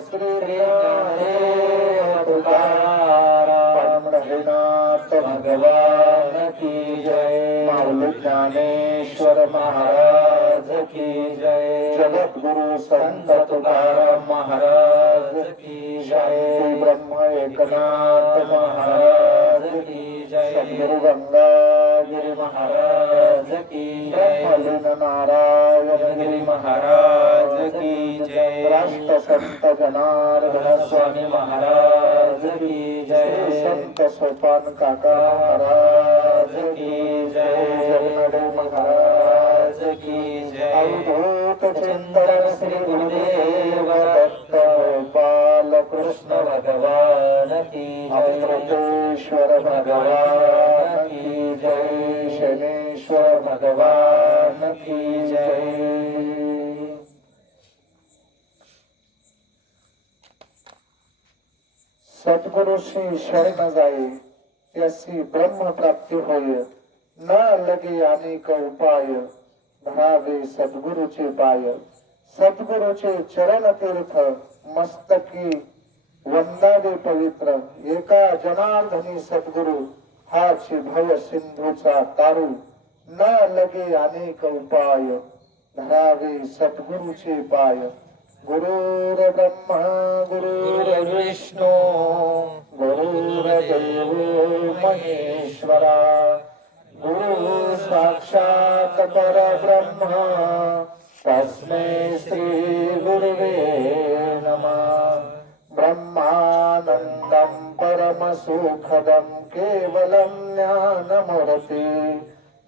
श्री ज्ञानदेव तुकाराम पंढरीनाथ भगवान की जय। माऊली ज्ञानेश्वर महाराज की जय। जगद्गुरु संत तुकाराम महाराज की जय। श्री ब्रह्म एकनाथ महाराज की जय। सद्गुरु गंगागिरी महाराज की जय। ब्रह्मलीन नारायण गिरी महाराज की जय। राष्ट्र संत जनार्दन स्वामी महाराज की जय। संत सोपान काका महाराज की जय। जगन्नाथ महाराज की जय। अवधूत चिंतन श्री गुरुदेव दत्त गोपाल कृष्ण भगवान की जय। अमृतेश्वर भगवान की जय। शनेश्वर भगवान की जय। सद्गुरु श्री शरण जाई त्यासी ब्रह्म प्राप्ती होय। न लगे अनेक उपाय धरावे सद्गुरुचे पाय। सद्गुरुचे चरण तीर्थ मस्तकी वंदावे पवित्र। एका जनार्दनी सद्गुरु हाची भव सिंधूचा तारू। न लगे अनेक उपाय धरावे सद्गुरुचे पाय। गुरुर ब्रह्मा गुरुर्विष्णू गुरुर्देव महेश्वरा। गुरु साक्षात परब्रह्म तस्मै श्री गुरुवे नमः। ब्रह्मानंदं परमसुखदं केवलं ज्ञानमूर्ति।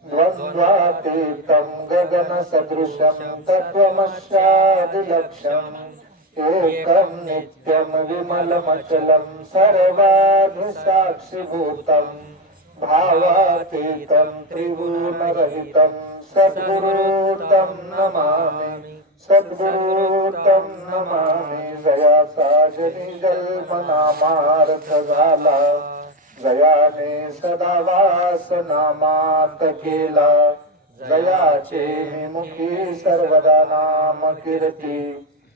द्वन्द्वातीतं गगनसदृशं तत्त्वमस्यादिलक्ष्यम्। एकं नित्यं विमलमचलं सर्वाधिसाक्षिभूतं। भावातीतं त्रिगुणरहितं सद्गुरुं नमामि। सद्गुरुं नमामि। जयाचा जनी जन्मनामार्थ झाला। जयाने सदा वासनामात केला। जयाचे मुखी सर्वदा नाम कीर्ती।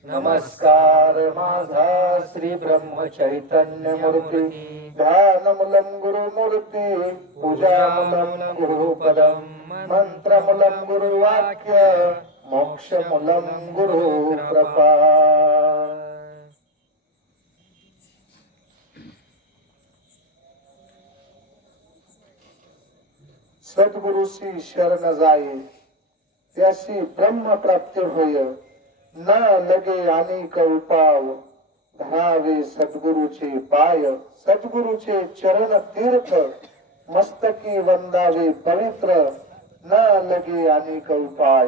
नमस्कार माझा श्री ब्रह्म चैतन्य मूर्ती। ध्यानमूलं गुरुमूर्ती पूजामूलं गुरुपदं। मंत्रमूलं गुरुवाक्य मोक्षमूलं गुरु कृपा। सद्गुरुशी शरण जाई त्यासी ब्रह्म प्राप्ती होय। न लगे अनेक उपाव धरावे सद्गुरुचे पाय। सद्गुरुचे चरण तीर्थ मस्तकी वंदावे पवित्र। न लगे अनेक उपाय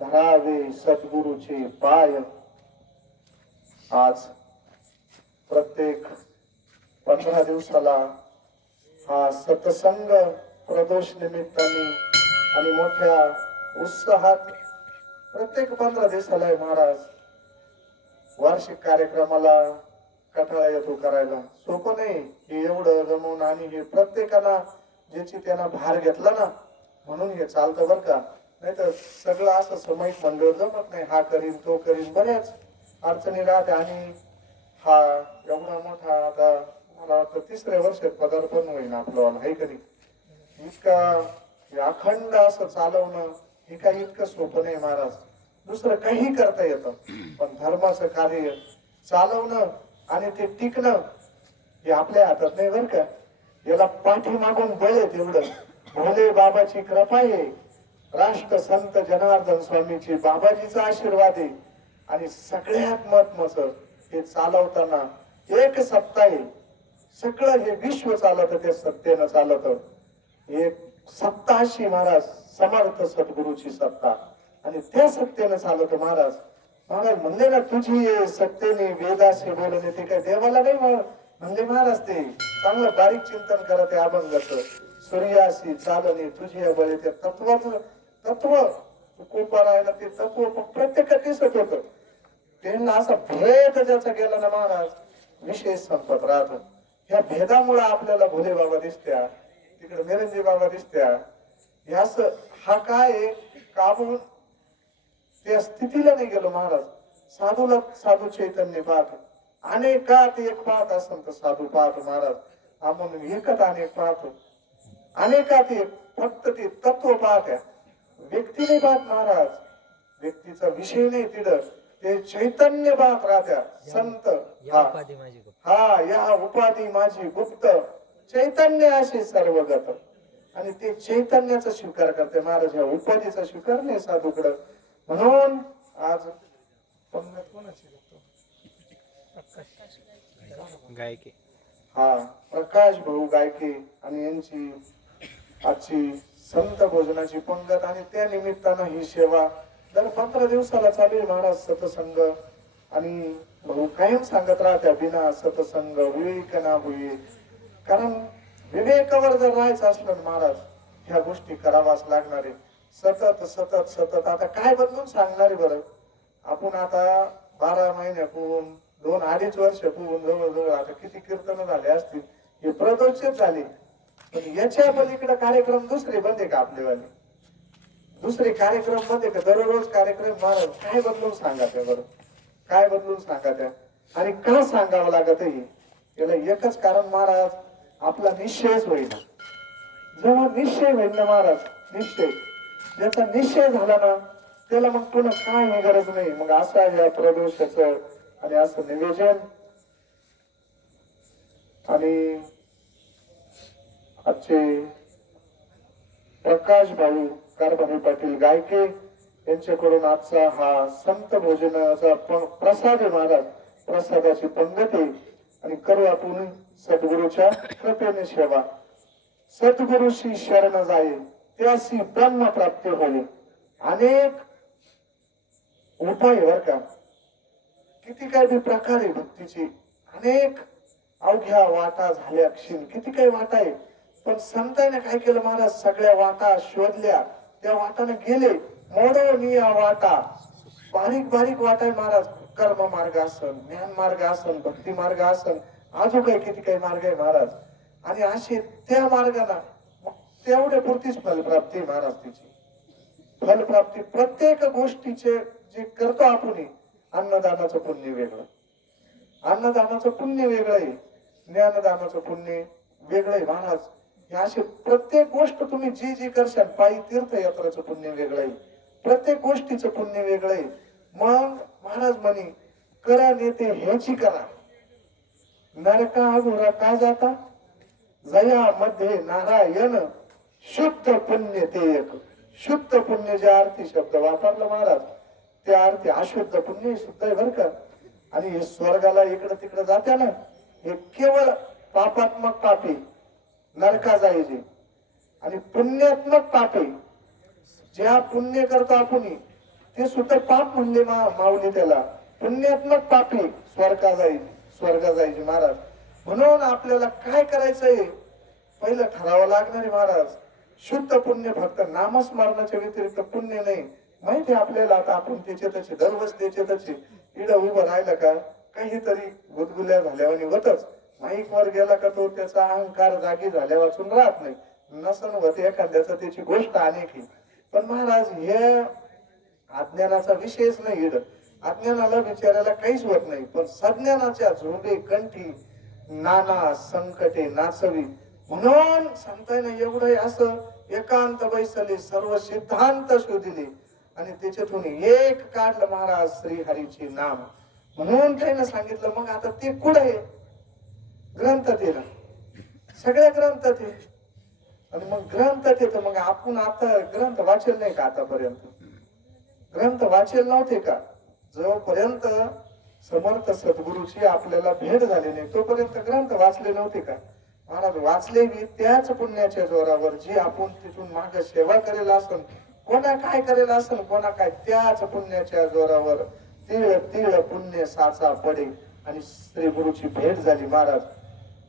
धरावे सद्गुरुचे पाय। आज प्रत्येक 15 दिवसाला हा सत्संग प्रदोष निमित्ताने आणि मोठ्या उत्साहात प्रत्येक 15 दिवसाला महाराज वार्षिक कार्यक्रमाला कटाळा येतो करायला. सोपं नाही हे एवढं जमवून. आणि हे प्रत्येकाला ज्याची त्यांना भार घेतला ना म्हणून हे चालतं बरं का. नाही तर सगळं असं सामायिक मंडळ जमत नाही. हा करीन तो करीन बऱ्याच अडचणी राहते. आणि हा एवढा मोठा आता मला वाटतं 3ऱ्या वर्षात पदार्पण होईल आपलं आहे कधी. इतका अखंड असं चालवणं हे काही इतकं सोपं नाही महाराज. दुसरं काही करता येतं पण धर्माचं कार्य चालवणं आणि ते टिकणं हे आपल्या हातात नाही बरं का. याला पाठीमागून बळ आहे तेवढं. भोले बाबाची कृपा आहे. राष्ट्र संत जनार्दन स्वामीची बाबाजीचा आशीर्वाद आहे. आणि सगळ्यात महत्वाचं हे चालवताना एक सत्ता आहे. सगळं हे विश्व चालत ते सत्तेनं चालत. एक सत्ता अशी महाराज समर्थ सद्गुरूची सत्ता. आणि त्या सत्तेनं चालत महाराज. महाराज म्हणले ना तुझी सत्तेने वेदाशी बोलणे. ते काय देवाला नाही म्हणजे महाराज ते चांगलं बारीक चिंतन करत आहे अभंगाचं. सूर्याशी चालणे तुझी बळे ते तत्वाचं तत्व कोपारायला ते तत्व प्रत्येकात दिसत होत. त्यांना असा भेद ज्याचा गेला ना महाराज विशेष संपत राहतो. ह्या भेदामुळे आपल्याला भोले बाबा दिसत्या तिकडे निरंजी बाबा दिसत्या. ह्यास हा काय का आपण त्या स्थितीला नाही गेलो महाराज. साधूला साधू चैतन्य पाहतो, अनेकात एक पाहत असेल तर साधू पाहतो महाराज, आपण एकच अनेक पाहतो, अनेकात एक, फक्त ते तत्व पाहत्या, व्यक्ती नाही पाहत महाराज, व्यक्तीचा विषय नाही तिथं, ते चैतन्य पाहत राहत्या संत. हा या उपाधी माझी गुप्त, चैतन्य असे सर्वगत, आणि ते चैतन्याचा स्वीकार करते महाराज, या उपाधीचा स्वीकार नाही साधूकडं. म्हणून आज पंगत कोणाची गायके, हा प्रकाश भाऊ गायके आणि यांची आजची संत भोजनाची पंगत, आणि त्या निमित्तानं ही सेवा दर 15 दिवसाला चालू आहे महाराज सतसंग. आणि भाऊ कायम सांगत राहत्या, बिना सतसंग विवेक ना होई. कारण विवेकावर जर राहायचं असलं ना महाराज, ह्या गोष्टी करावाच लागणार आहे. सतत सतत सतत आता काय बदलून सांगणार आहे बरं. आपण आता 12 महिन्यापूर्वी 2-2.5 वर्षापूर्वी जवळजवळ आता किती कीर्तन झाले असतील, हे प्रदोषच झाले. पण याच्या पलीकडे कार्यक्रम दुसरे बंद आहे का आपलेवाले, दुसरे कार्यक्रम बंद आहे का, दररोज कार्यक्रम महाराज. काय बदलून सांगा त्या बरं, काय बदलून सांगा त्या, आणि का सांगावं लागत आहे याला एकच कारण महाराज, आपला निश्चयच होईल. जेव्हा निश्चय होईल ना महाराज, निश्चय, ज्याचा निश्चय झाला ना त्याला मग पुन्हा काय हे गरज नाही. मग असं या प्रदोषाचं आणि असं निवेदन. आणि आजचे प्रकाश भाऊ कारभारी पाटील गायके यांच्याकडून आजचा हा संत भोजनाचा प्रसाद आहे महाराज, प्रसादाची पंगत आहे. आणि करू आपण सद्गुरूच्या कृपेने सेवा. सद्गुरुशी शरण जाये त्यासी ब्रह्म प्राप्ती होणे. अनेक उपाय बर का, किती काय बी प्रकार आहे भक्तीची, अनेक अवघ्या वाटा झाल्या क्षीण, किती काही वाटा आहे. पण संतांनी काय केलं महाराज, सगळ्या वाटा शोधल्या, त्या वाटाने गेले मोडून या वाटा. बारीक बारीक वाटा आहे महाराज, कर्म मार्ग असन, ज्ञान मार्ग असन, भक्ती मार्ग असन, अजून काही किती काही मार्ग आहे महाराज. आणि असे त्या मार्गाला तेवढ्या पुरतीच फलप्राप्ती महाराज. तिची फलप्राप्ती प्रत्येक गोष्टीचे जे करतो आपण, अन्नदानाचं पुण्य वेगळं, अन्नदानाचं पुण्य वेगळं आहे, ज्ञानदानाचं पुण्य वेगळं आहे महाराज. हे असे प्रत्येक गोष्ट तुम्ही जी जी करशाल, पायी तीर्थयात्राचं पुण्य वेगळं आहे, प्रत्येक गोष्टीचं पुण्य वेगळं आहे. मग महाराज म्हणे, करा नेते ह्याची करा, नरका अघोरा का जाता, जया मध्ये नारायण शुद्ध पुण्य ते एक. शुद्ध पुण्य ज्या अर्थी शब्द वापरला महाराज, त्या अर्थी अशुद्ध पुण्य शुद्ध आहे बर का. आणि हे स्वर्गाला इकडं तिकडं जाते ना, हे केवळ पापात्मक पापी नरका जायचे. आणि पुण्यात्मक पापी, ज्या पुण्य करतो आपण ते सुद्धा पाप म्हणले माऊली त्याला. पुण्यात्मक पापी स्वर्गा जायचे महाराज. म्हणून आपल्याला काय करायचंय, पहिलं ठरावं लागणार आहे महाराज. शुद्ध पुण्य फक्त नामस्मरणाच्या व्यतिरिक्त पुण्य नाही. माहिती आपल्याला, आता आपण त्याचे तसे दररोज त्याचे तसे इडं उभं राहिलं का काहीतरी गुदगुल्या झाल्यावानी होतच. माईक वर गेला का तो त्याचा अहंकार जागी झाल्या वाचून राहत नाही. नसन होते एखाद्याचा त्याची गोष्ट अनेक. पण महाराज हे अज्ञानाचा विषयच नाही. इड अज्ञानाला विचारायला काहीच होत नाही. पण सज्ञानाच्या झोंबे कंठी नाना संकटे नाचवी. म्हणून संतांनी एवढं असं एकांत बैसले, सर्व सिद्धांत शोधिले आणि त्याच्यातून एक काढलं महाराज श्रीहरीचे नाम. म्हणून त्याने सांगितलं, मग आता ते कुठे ग्रंथ दिला, सगळ्या ग्रंथात आहे. आणि मग ग्रंथात येतं, मग आपण आता ग्रंथ वाचेल नाही का, आतापर्यंत ग्रंथ वाचेल नव्हते का. जोपर्यंत समर्थ सद्गुरूची आपल्याला भेट झाली नाही तोपर्यंत ग्रंथ वाचले नव्हते का महाराज. वाचले बी त्याच पुण्याच्या जोरावर, जी आपण तिथून मागे सेवा करेल असन, कोणा काय करेल असन, कोणा काय, त्याच पुण्याच्या जोरावर तीळ तीळ पुण्य साचा पडे. आणि श्री गुरुची भेट झाली महाराज.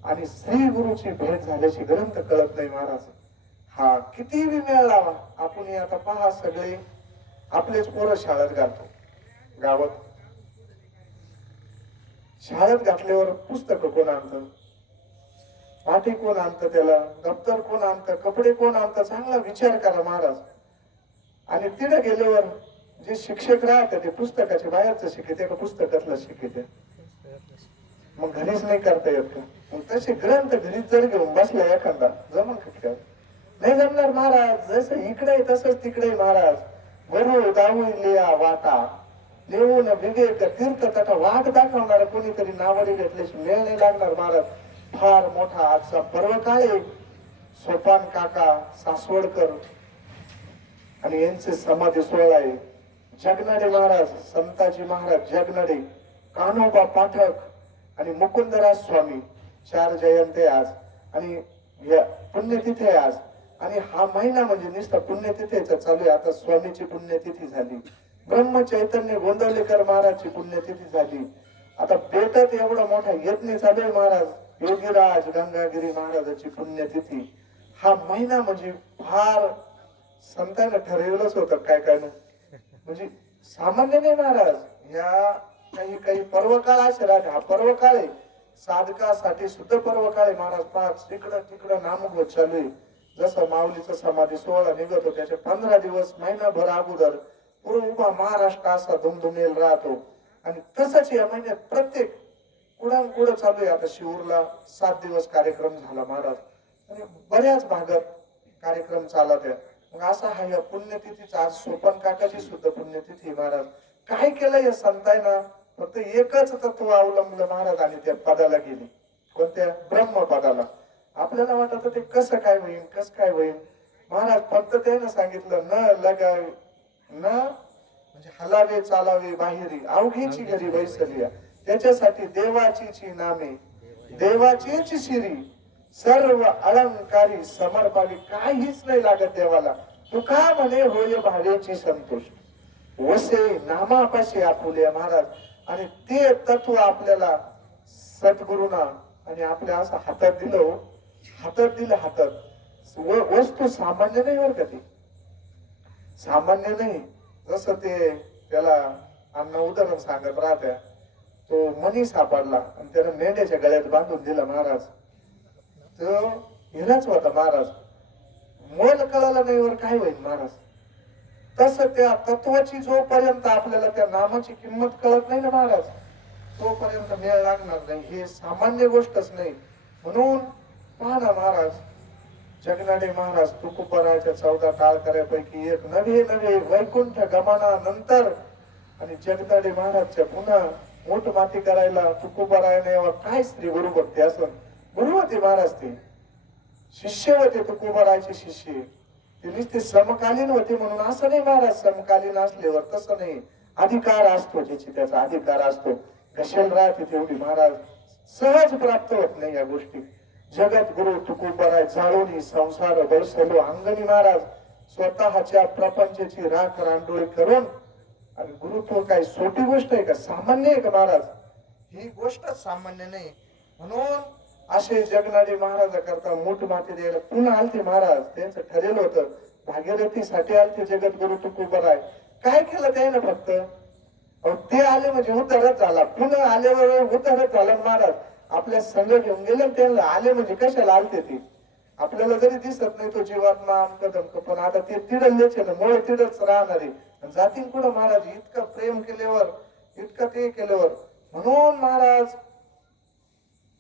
आणि श्री गुरुची भेट झाल्याची ग्रंथ कळत नाही महाराज. हा किती बी मेळ लावा आपण. आता पहा, सगळे आपलेच पोरं शाळेत घालतो, गावात शाळेत घातल्यावर पुस्तक कोण आणतं, पाठी कोण आणतं, त्याला दप्तर कोण आणतं, कपडे कोण आणतं, चांगला विचार करा महाराज. आणि तिथे गेल्यावर जे शिक्षक राहते ते पुस्तकाचे बाहेरचं शिकते का पुस्तकातलं शिकते? मग घरीच नाही करता येत का? मग तसे ग्रंथ घरीच जर घेऊन बसला एखादा जमन का खेळ? नाही जमणार महाराज. जसं इकडे तसंच तिकडे महाराज. गुरु दाऊ लिया वाटा लिहून विवेक तीर्थ तथा वाट दाखवणार कोणीतरी नावाने घेतल्याशी मेळ नाही लागणार महाराज. फार मोठा आजचा पर्व काळ आहे. सोपान काका सासवडकर आणि यांचे समाधी सोहळा आहे. जगनाडे महाराज, संताजी महाराज जगनाडे, कान्होबा पाठक आणि मुकुंदराज स्वामी 4 जयंती आज आणि पुण्यतिथी आहे आज. आणि हा महिना म्हणजे नुसता पुण्यतिथीचा चालू आहे. आता स्वामीची पुण्यतिथी झाली, ब्रह्म चैतन्य गोंदवलेकर महाराजची पुण्यतिथी झाली. आता पेटत एवढा मोठा यज्ञ चालू आहे महाराज. योगीराज गंगागिरी महाराजाची पुण्यतिथी. हा महिना म्हणजे फार संतांना ठरवलंच होतं काय काय नाही, म्हणजे सामान्य नाही महाराज. या काही पर्व काळ असे राहते. हा पर्व काळ आहे साधकासाठी सुद्धा पर्व काळ आहे महाराज. पाच तिकडं नामघोष चालू आहे. जसं माऊलीचा समाधी सोहळा निघतो त्याचे 15 दिवस महिनाभर अगोदर पूर्ण उभा महाराष्ट्र असा धुमधुमेल राहतो. आणि तसंच या महिन्यात प्रत्येक कुठं चालू आहे. आता शिवूरला 7 दिवस कार्यक्रम झाला महाराज आणि बऱ्याच भागात कार्यक्रम चालत आहे. मग असा हा या पुण्यतिथीचा आज सोपान काकाची सुद्धा पुण्यतिथी महाराज. काय केलं या संतांना? फक्त एकच तत्व अवलंबलं महाराज आणि त्या पदाला गेली. कोणत्या? ब्रह्म पदाला. आपल्याला वाटत ते कसं काय होईल महाराज. फक्त त्यानं सांगितलं न लगावे न म्हणजे हलावे चालावे बाहेरी अवघीची घरी बैसलिया. त्याच्यासाठी देवाची नामे देवाचीच शिरी सर्व अलंकारी समर्पावी. काहीच नाही लागत देवाला. तू का म्हणे होय भावेची संतोष वसे नामापाशी आपुले महाराज. आणि ते तत्व आपल्याला सद्गुरूंना आणि आपल्या असं हातात दिलं. वस्तू सामान्य नाही बरं का ती, सामान्य नाही. जसं ते त्याला अण्णा उदाहरण सांगत राहत्या. तो मणी सापडला आणि त्याला मेंढ्याच्या गळ्यात बांधून दिला महाराज. तो हिराच होता महाराज. मोल कळाला नाही वर काय होईल महाराज. तसं त्या तत्वाची जोपर्यंत आपल्याला त्या नामाची किंमत कळत नाही ना महाराज तोपर्यंत मेळ लागणार नाही. हे सामान्य गोष्टच नाही. म्हणून पहा ना महाराज जगनाडे महाराज तुकोबराच्या 14 टाळकऱ्यापैकी एक नवे वैकुंठ गमना नंतर आणि जगनाडे महाराजच्या पुन्हा मोठ माती करायला तुकोबरायने काय स्त्री गुरु भक्ती असं गुरु होते महाराज. ते शिष्य होते तुकोबरायचे शिष्य. ते नुसते समकालीन होते म्हणून असं नाही महाराज. समकालीन असल्यावर तसं नाही. अधिकार असतो ज्याची त्याचा अधिकार असतो. कशाला राहते तेवढी महाराज सहज प्राप्त होत नाही या गोष्टी. जगत गुरु तुकोबराय जाळून संसार बैसलो अंगणी महाराज. स्वतःच्या प्रपंचाची राख रांडोळी करून आणि गुरुत्व काय सोपी गोष्ट आहे का? सामान्य आहे का महाराज? ही गोष्टच सामान्य नाही. म्हणून असे जगनाडे महाराजा करता मोठ माती द्यायला पुन्हा आलते महाराज. त्यांचं ठरेल होतं भागीरथीसाठी आलते जगत गुरु तुकोबराय. काय केलं त्याने? फक्त ते आले म्हणजे उद्धारच झाला. पुन्हा आल्यावर उद्धारच झाला महाराज. आपल्या संघ घेऊन गेले त्यांना आले म्हणजे कशाला आलते ते आपल्याला जरी दिसत नाही. तो जीवात्मा अमकदमक पण आता ते तिडलेच आहे ना. मुळे तिडच राहणारे जातीन कुठं महाराज. इतकं प्रेम केल्यावर इतकं ते केल्यावर. म्हणून महाराज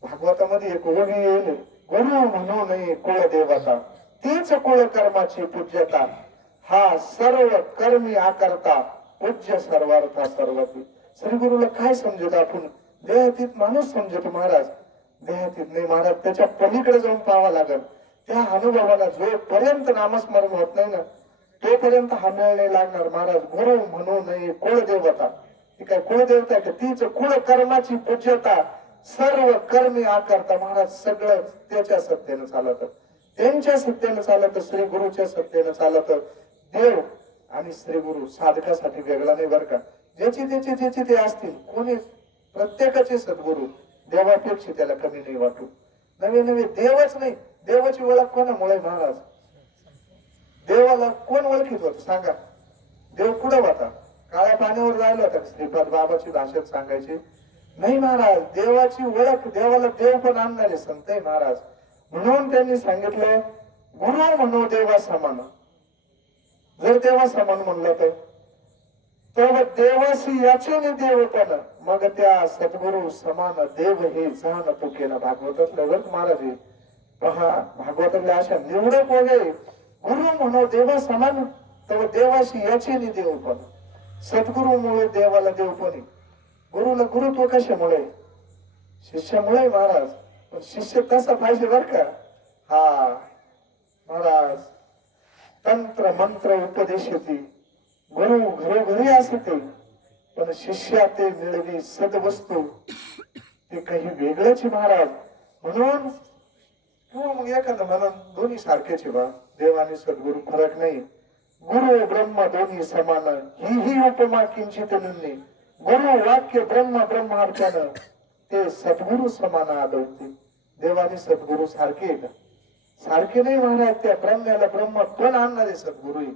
भागवतामध्ये एक ओवी येईल. गुरु म्हणू नये कुळ देवता तीच कुळ कर्माची पूज्यता. हा सर्व कर्मी आकरता पूज्य सर्वार्था सर्वती. श्री गुरुला काय समजत आपण? देहातीत माणूस समजतो महाराज. देहातीत नाही महाराज. त्याच्या पलीकडे जाऊन पाहावा लागल. त्या अनुभवाला जोपर्यंत नामस्मरण होत नाही ना तोपर्यंत हा मेळ नाही लागणार महाराज. गुरु म्हणू नये कुळ देवता. ती काय कुळ देवता आहे का? तीच कुळ कर्माची पूज्यता सर्व कर्मी आकरता महाराज. सगळं त्याच्या सत्तेनं चालत. त्यांच्या सत्तेनं चालत. श्री गुरुच्या सत्तेनं चालत. देव आणि श्री गुरु साधकासाठी वेगळा नाही बरं का. ज्याची ते असतील कोणी प्रत्येकाचे सद्गुरु देवापेक्षा त्याला कमी नाही वाटू. नवे देवच नाही. देवाची ओळख कोणामुळे महाराज? देवाला कोण ओळखीत होत सांगा? देव कुठं होता? काळ्या पाण्यावर राहिला होता? श्रीपाद बाबाची भाषेत सांगायची नाही महाराज. देवाची ओळख देवाला देव पण आणणारे संत आहे महाराज. म्हणून त्यांनी सांगितलं गुरु म्हणू देवा समान. जर देवा समान म्हणलं तर तो देवासी याचे देवपण मग त्या सद्गुरु समान देव हे जाण तो केला. भागवतातलं वर्त महाराज हे. पहा भागवतातल्या अशा निवडक वगैरे गुरु म्हणो देवा समान तर देवाशी याचे देवपण. सद्गुरुमुळे देवाला देवपणी. गुरुला गुरुत्व कशामुळे? शिष्यामुळे महाराज. पण शिष्य तसा पाहिजे बर का. हा महाराज तंत्र मंत्र उपदेशती गुरु घरोघरी असते पण शिष्या ते मिळवी सदवस्तू ते काही वेगळंच महाराज. म्हणून किंवा मग एखादं म्हणून दोन्ही सारखेच बा. देव आणि सद्गुरु फरक नाही. गुरु ब्रह्म दोन्ही समान ही उपमा किंचित नन्हे. गुरु वाक्य ब्रह्म ब्रह्मार्पण ते सद्गुरु समान आदवते. देव आणि सद्गुरु सारखे का? सारखे नाही महाराज. त्या ब्रह्म्याला ब्रह्म पण आणणारे सद्गुरु आहे.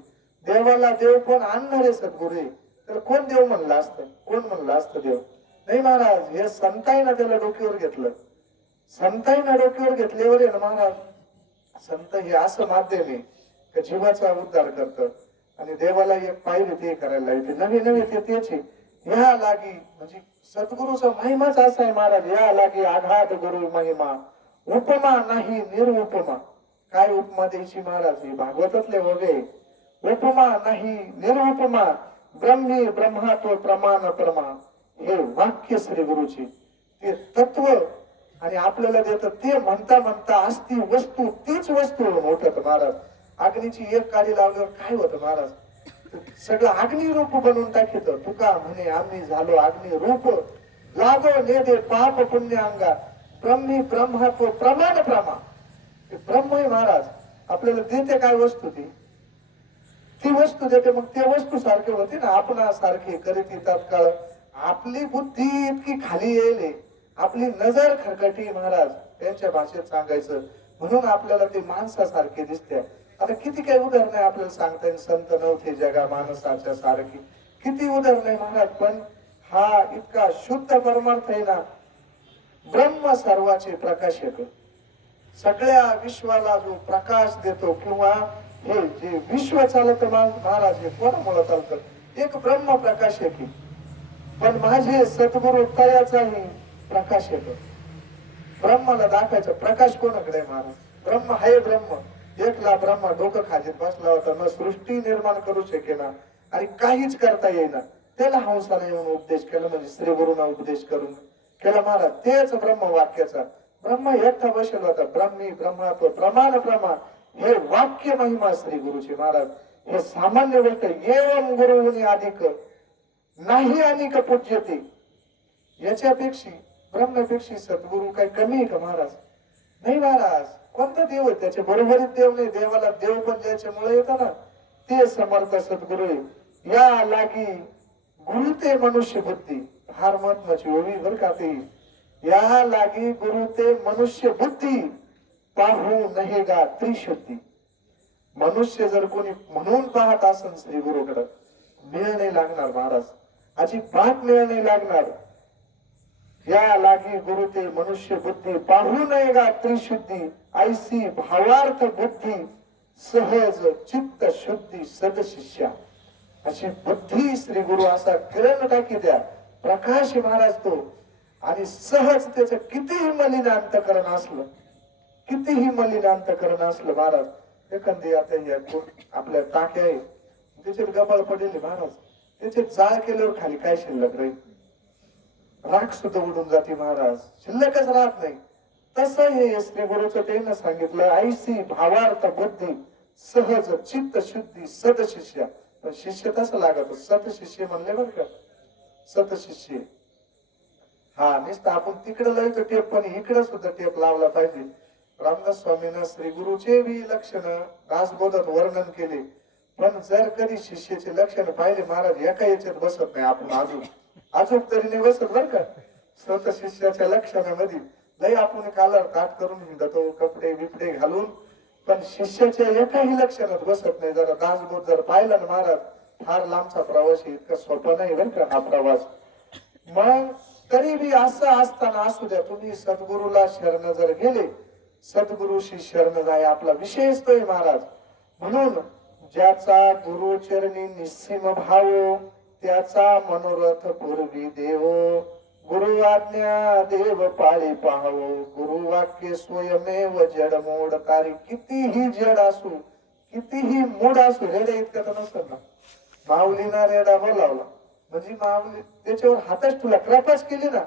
देवाला देव पण आणणारे सद्गुरु आहे. तर कोण देव म्हणलं असतं? कोण म्हणलं असतं देव? नाही महाराज. हे संतांना त्याला डोक्यावर घेतलं. संतांना डोक्यावर घेतल्यावर आहे ना महाराज. संत हे असं माध्यम आहे की जीवाचा उद्धार करतं आणि देवाला एक पाहिजे ते करायला लागते. नवे नवे ते त्याचे या लागी म्हणजे सद्गुरूचा महिमाच असा आहे महाराज. या लागी आघात गुरु महिमा उपमा नाही निरुपमा. काय उपमा द्यायची महाराज? हे भागवतातले वगैरे. उपमा नाही निरुपमा ब्रह्मी ब्रह्मात्व प्रमाण परमा हे वाक्य श्री गुरुची ते तत्व आणि आपल्याला देत ते म्हणता म्हणता असती वस्तू तीच वस्तू होत महाराज. अग्नीची एक काडी लावल्यावर काय होतं महाराज? सगळं अग्नी रूप बनवून टाकीत. तुका म्हणे आम्ही झालो अग्नी रूप लागो नेदे पाप पुण्य अंगा ब्रह्मी ब्रह्मात्व प्रमाण प्रमा. ब्रह्म महाराज आपल्याला देते काय वस्तू? ती वस्तू देते. मग त्या वस्तू सारखे होते ना आपणा सारखे करीत तात्काळ. आपली बुद्धी इतकी खाली येईल. आपली नजर खरकटी महाराज. त्यांच्या भाषेत सांगायचं म्हणून आपल्याला ते माणसासारखे दिसते. आता किती काही उदाहरण आपल्याला सांगता येईल. संत नव्हते जगा माणसाच्या सारखी किती उदाहरण आहे महाराज. पण हा इतका शुद्ध परमार्थ आहे ना. ब्रह्म सर्वाचे प्रकाश येतो. सगळ्या विश्वाला जो प्रकाश देतो किंवा हे जे विश्व चालत महाराज हे कोणामुळे चालतं? एक ब्रह्म प्रकाश येते. पण माझे सद्गुरु तयाचाही प्रकाश येतो. ब्रह्माला दाखवायचा प्रकाश कोणाकडे महाराज? ब्रह्म आहे. ब्रह्म एकला ब्रह्म डोकं खालीत बसला होता. न सृष्टी निर्माण करू शकेना आणि काहीच करता येईना. त्याला हंसाने येऊन उपदेश केला म्हणजे श्री गुरुना उपदेश करून केला महाराज. तेच ब्रह्म वाक्याचा ब्रह्म एकटा बसेल होता. ब्रह्मी ब्रह्मात्व प्रमाण प्रमाण हे वाक्य महिमा श्री गुरुची महाराज. हे सामान्य गोष्ट. एवं गुरुनी अधिक नाही अनेक पूज्यते. याच्यापेक्षा ब्रह्मपेक्षा सद्गुरु काही कमी आहे का महाराज? नाही महाराज. कोणता देव आहे? त्याच्या बरोबरीत देव नाही. देवाला देव पण ज्याच्यामुळे येतं ना ते समर्थ सद्गुरु आहे. या लागी गुरु ते मनुष्य बुद्धी फार महत्वाची ओवी बर का ती. या लागी गुरु ते मनुष्य बुद्धी पाहू नये गा त्रिशुद्धी. मनुष्य जर कोणी म्हणून पाहत असेल श्री गुरुकडे मेळ नाही लागणार महाराज. अजिबात मेळ नाही लागणार. या लागी गुरु ते मनुष्य बुद्धी पाहू नये गा त्रिशुद्धी ऐसी भावार्थ बुद्धी सहज चित्त शुद्धी सदशिष्या. अशी बुद्धी श्री गुरु असा किरण टाकी द्या. प्रकाश महाराज तो. आणि सहज त्याचं कितीही मलिन अंतकरण असलं कितीही मलिन अंतकरण असलं महाराज. एखादी आता आपल्या टाक्या आहे त्याच्यात गबाळ पडेल महाराज. त्याच्यात जाळ केल्यावर खाली काय शिल्लक राहील? राख सुद्धा उडून जाते महाराज. शिल्लकच राहत नाही. तसं हे श्री गुरुचं त्यानं सांगितलं ऐसी भावार्थ बुद्धी सहज चित्त शुद्धी सदशिष्य. पण शिष्य तसं लागत. सत शिष्य म्हणले बर का. सत शिष्य हा नुसतं आपण तिकडे लावतो टेप पण इकडे सुद्धा टेप लावला पाहिजे. रामदास स्वामींना श्री गुरुचे बी लक्षण दासबोधात वर्णन केले. पण जर कधी शिष्याचे लक्षण पाहिले महाराज एका याच्यात बसत नाही. आपण अजून तरी नाही बसत बर का. स्वतः शिष्याच्या लक्षणामध्ये लय आपण कालर काट करून हिंडतो कपडे बिपडे घालून. पण शिष्याच्या एकाही लक्षणात बसत नाही. जरा दासबोध जर पाहिला ना महाराज फार लांबचा प्रवास इतका सोपा नाही बर का हा प्रवास. मग तरी बी असं असताना असू द्या तुम्ही सद्गुरूला शरण जर गेले सद्गुरूशी शरण जाय आपला विषयच तोय महाराज. म्हणून ज्याचा गुरुचरणी निस्सीम भाव त्याचा मनोरथ पूर्वी देव. गुरु आज्ञा देव पाळी पाहावो. गुरु वाक्य स्वयमेव जड मोड तारी. कितीही जड असू, कितीही मूड असू, रेडा इतका तर नसत ना. माऊलीना रेडा बोलावला म्हणजे माऊली त्याच्यावर हातच तुला कृपाच केली ना.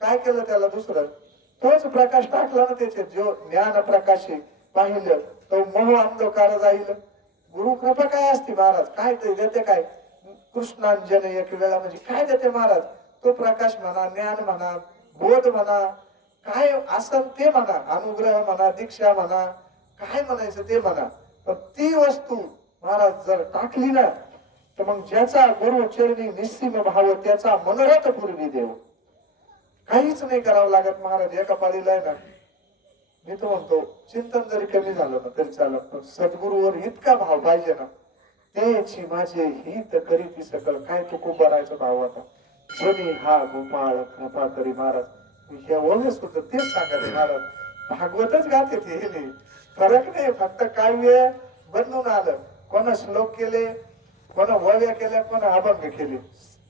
काय केलं त्याला दुसरं? तोच प्रकाश टाकला ना त्याच्यात, जो ज्ञान प्रकाशी पाहिलं तो मोह अंधकार जाईल. गुरु कृपा काय असते महाराज? काय ते देते काय? कृष्णांजन एक वेळा म्हणजे काय देते महाराज? तो प्रकाश म्हणा, ज्ञान म्हणा, बोध म्हणा, काय असं ते म्हणा, अनुग्रह म्हणा, दीक्षा म्हणा, काय म्हणायचं ते म्हणा. पण ती वस्तू महाराज जर टाकली ना तर मग ज्याचा गुरु चरणी निस्सीम भाव त्याचा मनोरथ पूर्वी देव. काहीच नाही करावं लागत महाराज. एका पाळीला आहे ना, मी तो म्हणतो चिंतन जरी कमी झालं ना तरी चालत, पण सद्गुरूवर इतका भाव पाहिजे ना. तेची माझे हित करीती सकळ. काय तुकोबारायचा भाव आता. जनी हा गोपाळ कृपा करी महाराज. हे ओळख सुद्धा तेच सांगत महाराज. भागवतच गाते ते, हे नाही फरक नाही, फक्त काव्य बदलून आलं. कोणा श्लोक केले, कोणा वळ्या केल्या, कोणा अभंग केले,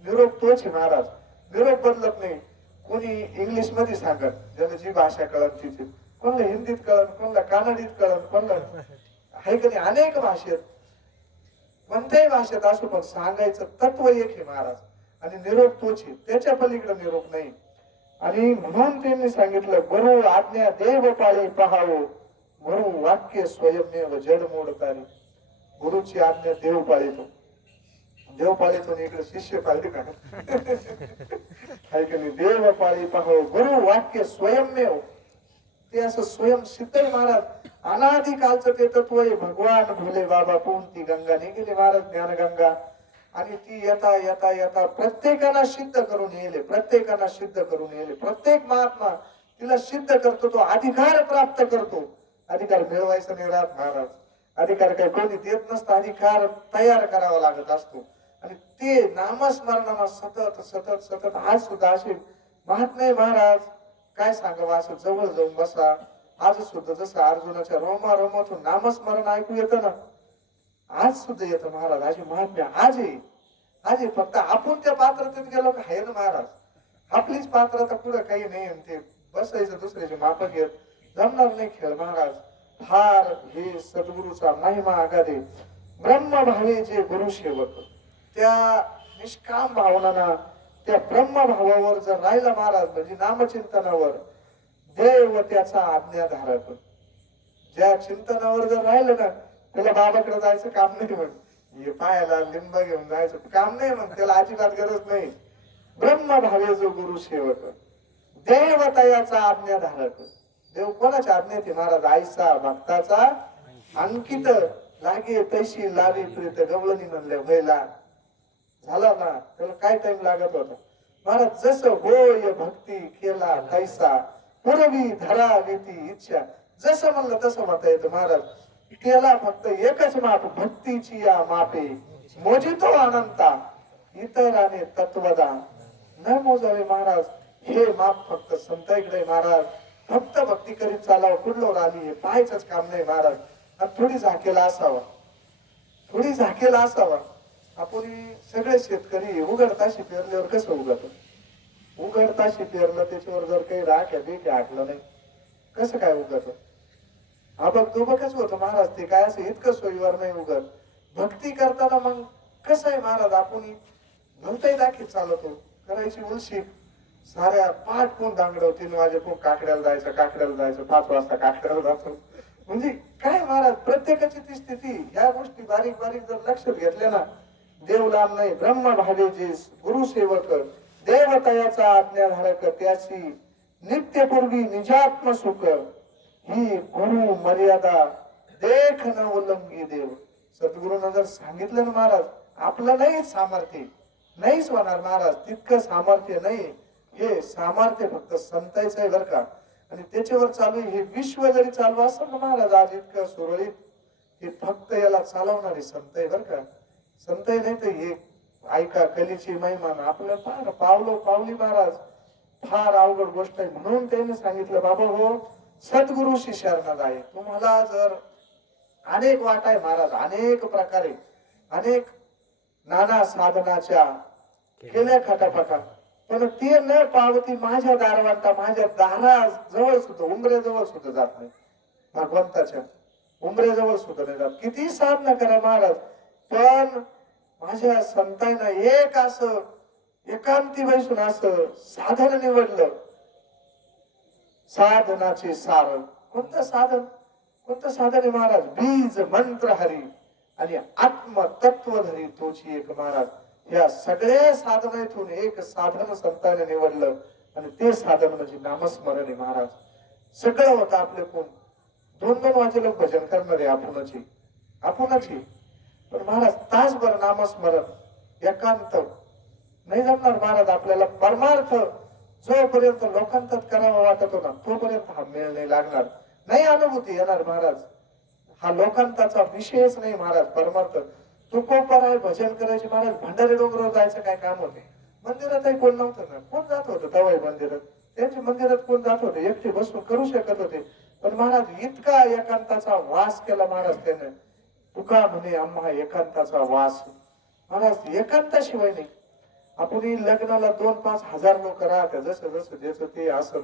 निरोप तोच महाराज. निरोप बदलत नाही. कोणी इंग्लिश मध्ये सांगत, ज्याला जी भाषा कळत तिची, कोणाला हिंदीत कळत, कोणाला कानडीत कळत, कोणाला आहे का नाही, अनेक भाषेत, कोणत्याही भाषेत असो, पण सांगायचं तत्व एक आहे महाराज. आणि निरोप तोच आहे, त्याच्या पलीकडे निरोप नाही. आणि म्हणून त्यांनी सांगितलं, गुरु आज्ञा देव पाळी पाहावो. गुरु वाक्य स्वयमेव जड मोड तारी. गुरुची आज्ञा देव पाळितो, देव पाळितो आणि इकडे शिष्य पाळते का? देव पाळी पाहावो. गुरु वाक्य स्वयमेव, ते असं स्वयं सिद्ध महाराज. अनादि कालचं ते तत्व आहे. भगवान भोले बाबा पोहून ती गंगा निघेली महाराज, ज्ञानगंगा. आणि ती येता येता येता प्रत्येकाला सिद्ध करून येले, प्रत्येकाला सिद्ध करून येले. प्रत्येक महात्मा तिला सिद्ध करतो, तो अधिकार प्राप्त करतो. अधिकार मिळवायचा नाही राहत महाराज. अधिकार काही कोणी देत नसतं, अधिकार तयार करावा लागत असतो. आणि ते नामस्मरणाला सतत सतत सतत आज सुद्धा असे महात्मे महाराज. काय सांगावं, असं जवळ जाऊन बसा. आज सुद्धा जसं अर्जुनाच्या रोमारोमातून नामस्मरण ऐकू येतं ना, आज सुद्धा येतं महाराज. अशी महात्म्य आज आहे, आज आहे. फक्त आपण त्या पात्रतेत गेलो का आहे ना महाराज. आपलीच पात्रता पुढे काही नाही. ते बसायचं दुसऱ्याचे माप घेत जमणार नाही खेळ महाराज. फार हे सद्गुरूचा महिमा आगादे. ब्रह्मभावे जे गुरु सेवक, त्या निष्काम भावना, त्या ब्रह्मभावावर जर राहिला महाराज, म्हणजे नामचिंतनावर, देव त्याचा आज्ञाधारक. ज्या चिंतनावर जर राहिलं ना, त्याला बाबाकडे जायचं काम नाही. मग हे पायाला लिंब घेऊन जायचं काम नाही, मग त्याला अजिबात गरज नाही. ब्रह्मभावे जो गुरु सेवक, देव त्याचा आज्ञाधारक. देव कोणाच्या आज्ञेत महाराज? आईचा भक्ताचा अंकित लागे तैशी लावी प्रीत गवळणी म्हणल्या व्हायला. झाला ना, त्याला काय टाइम लागत होता महाराज. जसं होय भक्ती केला तैसा पूर्वी धरा वेती इच्छा. जसं म्हणलं तसं म्हणता येतं महाराज. त्याला फक्त एकच माप, भक्तीची या मापे मोजितो अनंता इतराने तत्वदा न मोजावे महाराज. हे माप फक्त संतांकडे महाराज. फक्त भक्ती करीत चालावं, कुठलं आली हे पाहायचंच काम नाही महाराज. आणि थोडी झाकेला असावा, थोडी झाकेला असावा. आपण सगळे शेतकरी उघडताशी पेरल्यावर कसं उगत? उघडताशी पेरलं, त्याच्यावर जर काही राख्या बेख्या हाटलं नाही, कसं काय उगत? आबक दुबकच होतं महाराज. ते काय असं इतकं सोयीवर नाही उगत. भक्ती करताना मग कसं आहे महाराज, आपण भलताही दाखीत चालवतो. करायची उलशी साऱ्या पाठ कोण दांगडव, 3 वाजे कोण काकड्याला जायचं, काकड्याला जायचं, 5 वाजता काकड्याला जातो. म्हणजे काय महाराज, प्रत्येकाची ती स्थिती. या गोष्टी बारीक बारीक जर लक्षात घेतल्या ना, देव लांब नाही. ब्रह्मभावे जे गुरु सेवक, देवतयाचा आज्ञाधारक, त्याची नित्यपूर्वी निजात्म सुख. ही गुरु मर्यादा देख न उल्लंघी देव. सद्गुरूनं जर सांगितलं ना महाराज, आपलं नाही सामर्थ्य, नाहीच होणार महाराज. तितकं सामर्थ्य नाही. हे सामर्थ्य फक्त संतांचं आहे बरं का. आणि त्याच्यावर चालू हे विश्व जरी चालू असं ना महाराज आज इतकं सुरळीत, हे फक्त याला चालवणारे संत आहे बरं का. संत नाही तर हे ऐका कलीची महिमा. आपलं फार पावलो पावली महाराज, फार अवघड गोष्ट आहे. म्हणून त्यांनी सांगितलं, बाबा हो सद्गुरूशी शरणात आहे. तुम्हाला जर अनेक वाट आहे महाराज, अनेक प्रकारे, अनेक नाना साधनाच्या केल्या खटापटा, पण ते न पावती माझ्या दारवांता माझ्या दाराजवळ सुद्धा उंबऱ्याजवळ सुद्धा जात नाही. भगवंताच्या उंबऱ्याजवळ सुद्धा नाही जात. किती साधना करा महाराज, पण माझ्या संतांना एक असं एकांती बैसून असं साधन निवडलं. साधनाचे सार कोणतं साधन, कोणतं साधन आहे महाराज? बीज मंत्र हरी आणि आत्मतत्व धरी तोची एक महाराज. या सगळ्या साधनातून एक साधन संतांनी निवडलं आणि ते साधन म्हणजे नामस्मरण आहे महाराज. सगळं होतं आपले कोण 2-2 वाजे लोक भजन करणारे आपणची पण महाराज तासभर नामस्मरण एकांत नाही जमणार महाराज. आपल्याला परमार्थ जोपर्यंत लोकांतात करावा वाटतो ना तोपर्यंत हा मेळ नाही लागणार, नाही अनुभूती येणार महाराज. हा लोकांताचा विषयच नाही महाराज. परमार्थ तुकोपर आहे भजन करायचे महाराज. भंडारे डोंगरावर जायचं काय काम होते? मंदिरातही कोण नव्हतं ना, कोण जात होतं तवाई मंदिरात? त्यांच्या मंदिरात कोण जात होते? एकटे बसून करू शकत होते. पण महाराज इतका एकांताचा वास केला महाराज त्याने. तुका म्हणे आम्हा एकांताचा वास. महाराज एकांताशिवाय नाही. आपण लग्नाला 2-5 हजार लोक राहतात, जसं जसं ज्याचं ते असं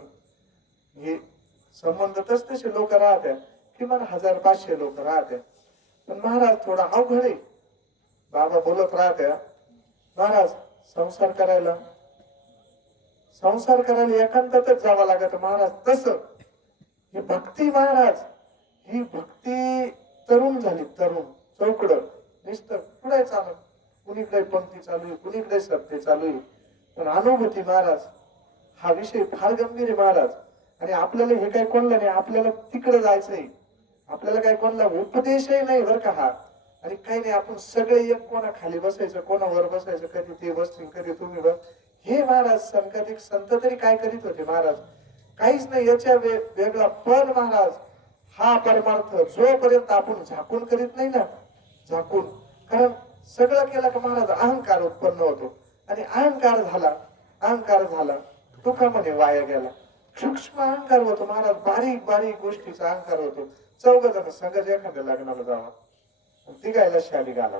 हे संबंध तसे लोक राहतात, किमान 1000-500 लोक राहतात. पण महाराज थोडा अवघड आहे. बाबा बोलत राहत्या महाराज संसार करायला एकांतातच जावं लागत महाराज. तसं ही भक्ती महाराज, ही भक्ती तरुण झाली, तरुण चौकड नुसतं पुढे चालू, कुणीकडे पंक्ती चालू आहे, कुणीकडे सत्य चालू आहे. पण अनुभूती महाराज हा विषय फार गंभीर आहे महाराज. आणि आपल्याला हे काही कोणलं नाही, आपल्याला तिकडे जायचंय. आपल्याला काही कोणला उपदेशही नाही बरं का हा. आणि काही नाही, आपण सगळे एक कोणा खाली बसायचं, कोणा वर बसायचं, कधी ते बसतील कधी तुम्ही बस. हे महाराज संकटिक संत तरी काय करीत होते महाराज? काहीच नाही याच्या वेगळा. पण महाराज हा परमार्थ जोपर्यंत आपण झाकून करीत नाही ना, झाकून, कारण सगळं केलं का महाराज अहंकार उत्पन्न होतो. आणि अहंकार झाला तुका म्हणे वाया गेला. सूक्ष्म अहंकार होतो महाराज, बारीक बारीक गोष्टीचा अहंकार होतो. 4 जण संघाच्या एखाद्या लग्नाला जावा, ती गायला शाली घाला.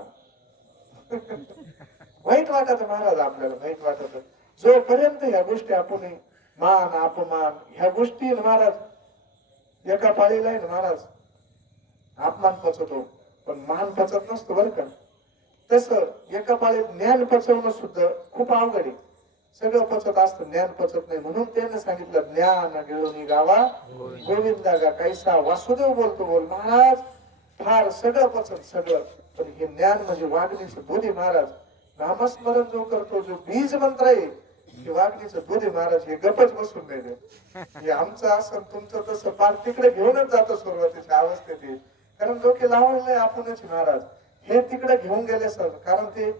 वाईट वाटत महाराज, आपल्याला वाईट वाटत. जोपर्यंत ह्या गोष्टी आपण मान अपमान ह्या गोष्टी महाराज एका पाळीला आहे ना महाराज, अपमान पचवतो पण मान पचत नसतो बरं का. तसं एका पाळीत ज्ञान पचवणं सुद्धा खूप अवघड आहे. सगळं पचत असतं, ज्ञान पचत नाही. म्हणून त्याने सांगितलं ज्ञान गिळून गावा गोविंदा गा कैसा वासुदेव बोलतो बोल महाराज. फार सगळं पचत सगळं, पण हे ज्ञान म्हणजे वागणीचं बुद्धी महाराज. नामस्मरण जो करतो, जो बीज मंत्र आहे हे वागणीचं बुद्धी महाराज. हे गपच बसून नाही देत. हे आमचं असं तुमचं तसं फार तिकडे घेऊनच जातं सुरुवातीच्या अवस्थेत. कारण डोके लावले आपणच महाराज, हे तिकडे घेऊन गेले सर. कारण ते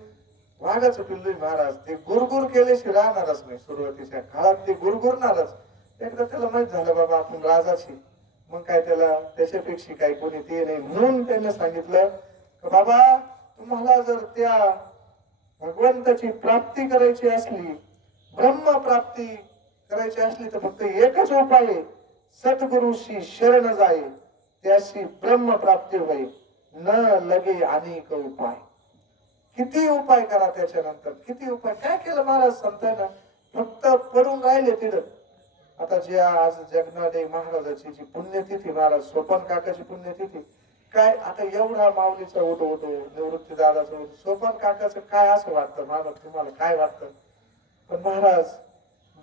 वाघाचं पिल्लू महाराज, ते गुरगुर केल्याशी राहणारच नाही. सुरुवातीच्या काळात ते गुरगुरणारच. एकदा त्याला माहित झालं बाबा आपण राजाची, मग काय त्याला त्याच्यापेक्षा काही कोणी ते नाही. म्हणून त्याने सांगितलं की बाबा तुम्हाला जर त्या भगवंताची प्राप्ती करायची असली, ब्रह्म प्राप्ती करायची असली, तर फक्त एकच उपाय आहे, सद्गुरुशी शरण जाय त्याशी ब्रह्म प्राप्ती होईल, न लगे अनेक उपाय. किती उपाय करा त्याच्यानंतर, किती उपाय. काय केलं महाराज संतांना? फक्त पडून राहिले तिथं. आता जे आज जगन्नाथ महाराजाची जी पुण्यतिथी महाराज, सोपन काकाची पुण्यतिथी, काय आता एवढा माऊलीचा होतो निवृत्ती दादाचा होतो, सोपन काकाचं काय असं वाटतं महाराज? तुम्हाला काय वाटतं? पण महाराज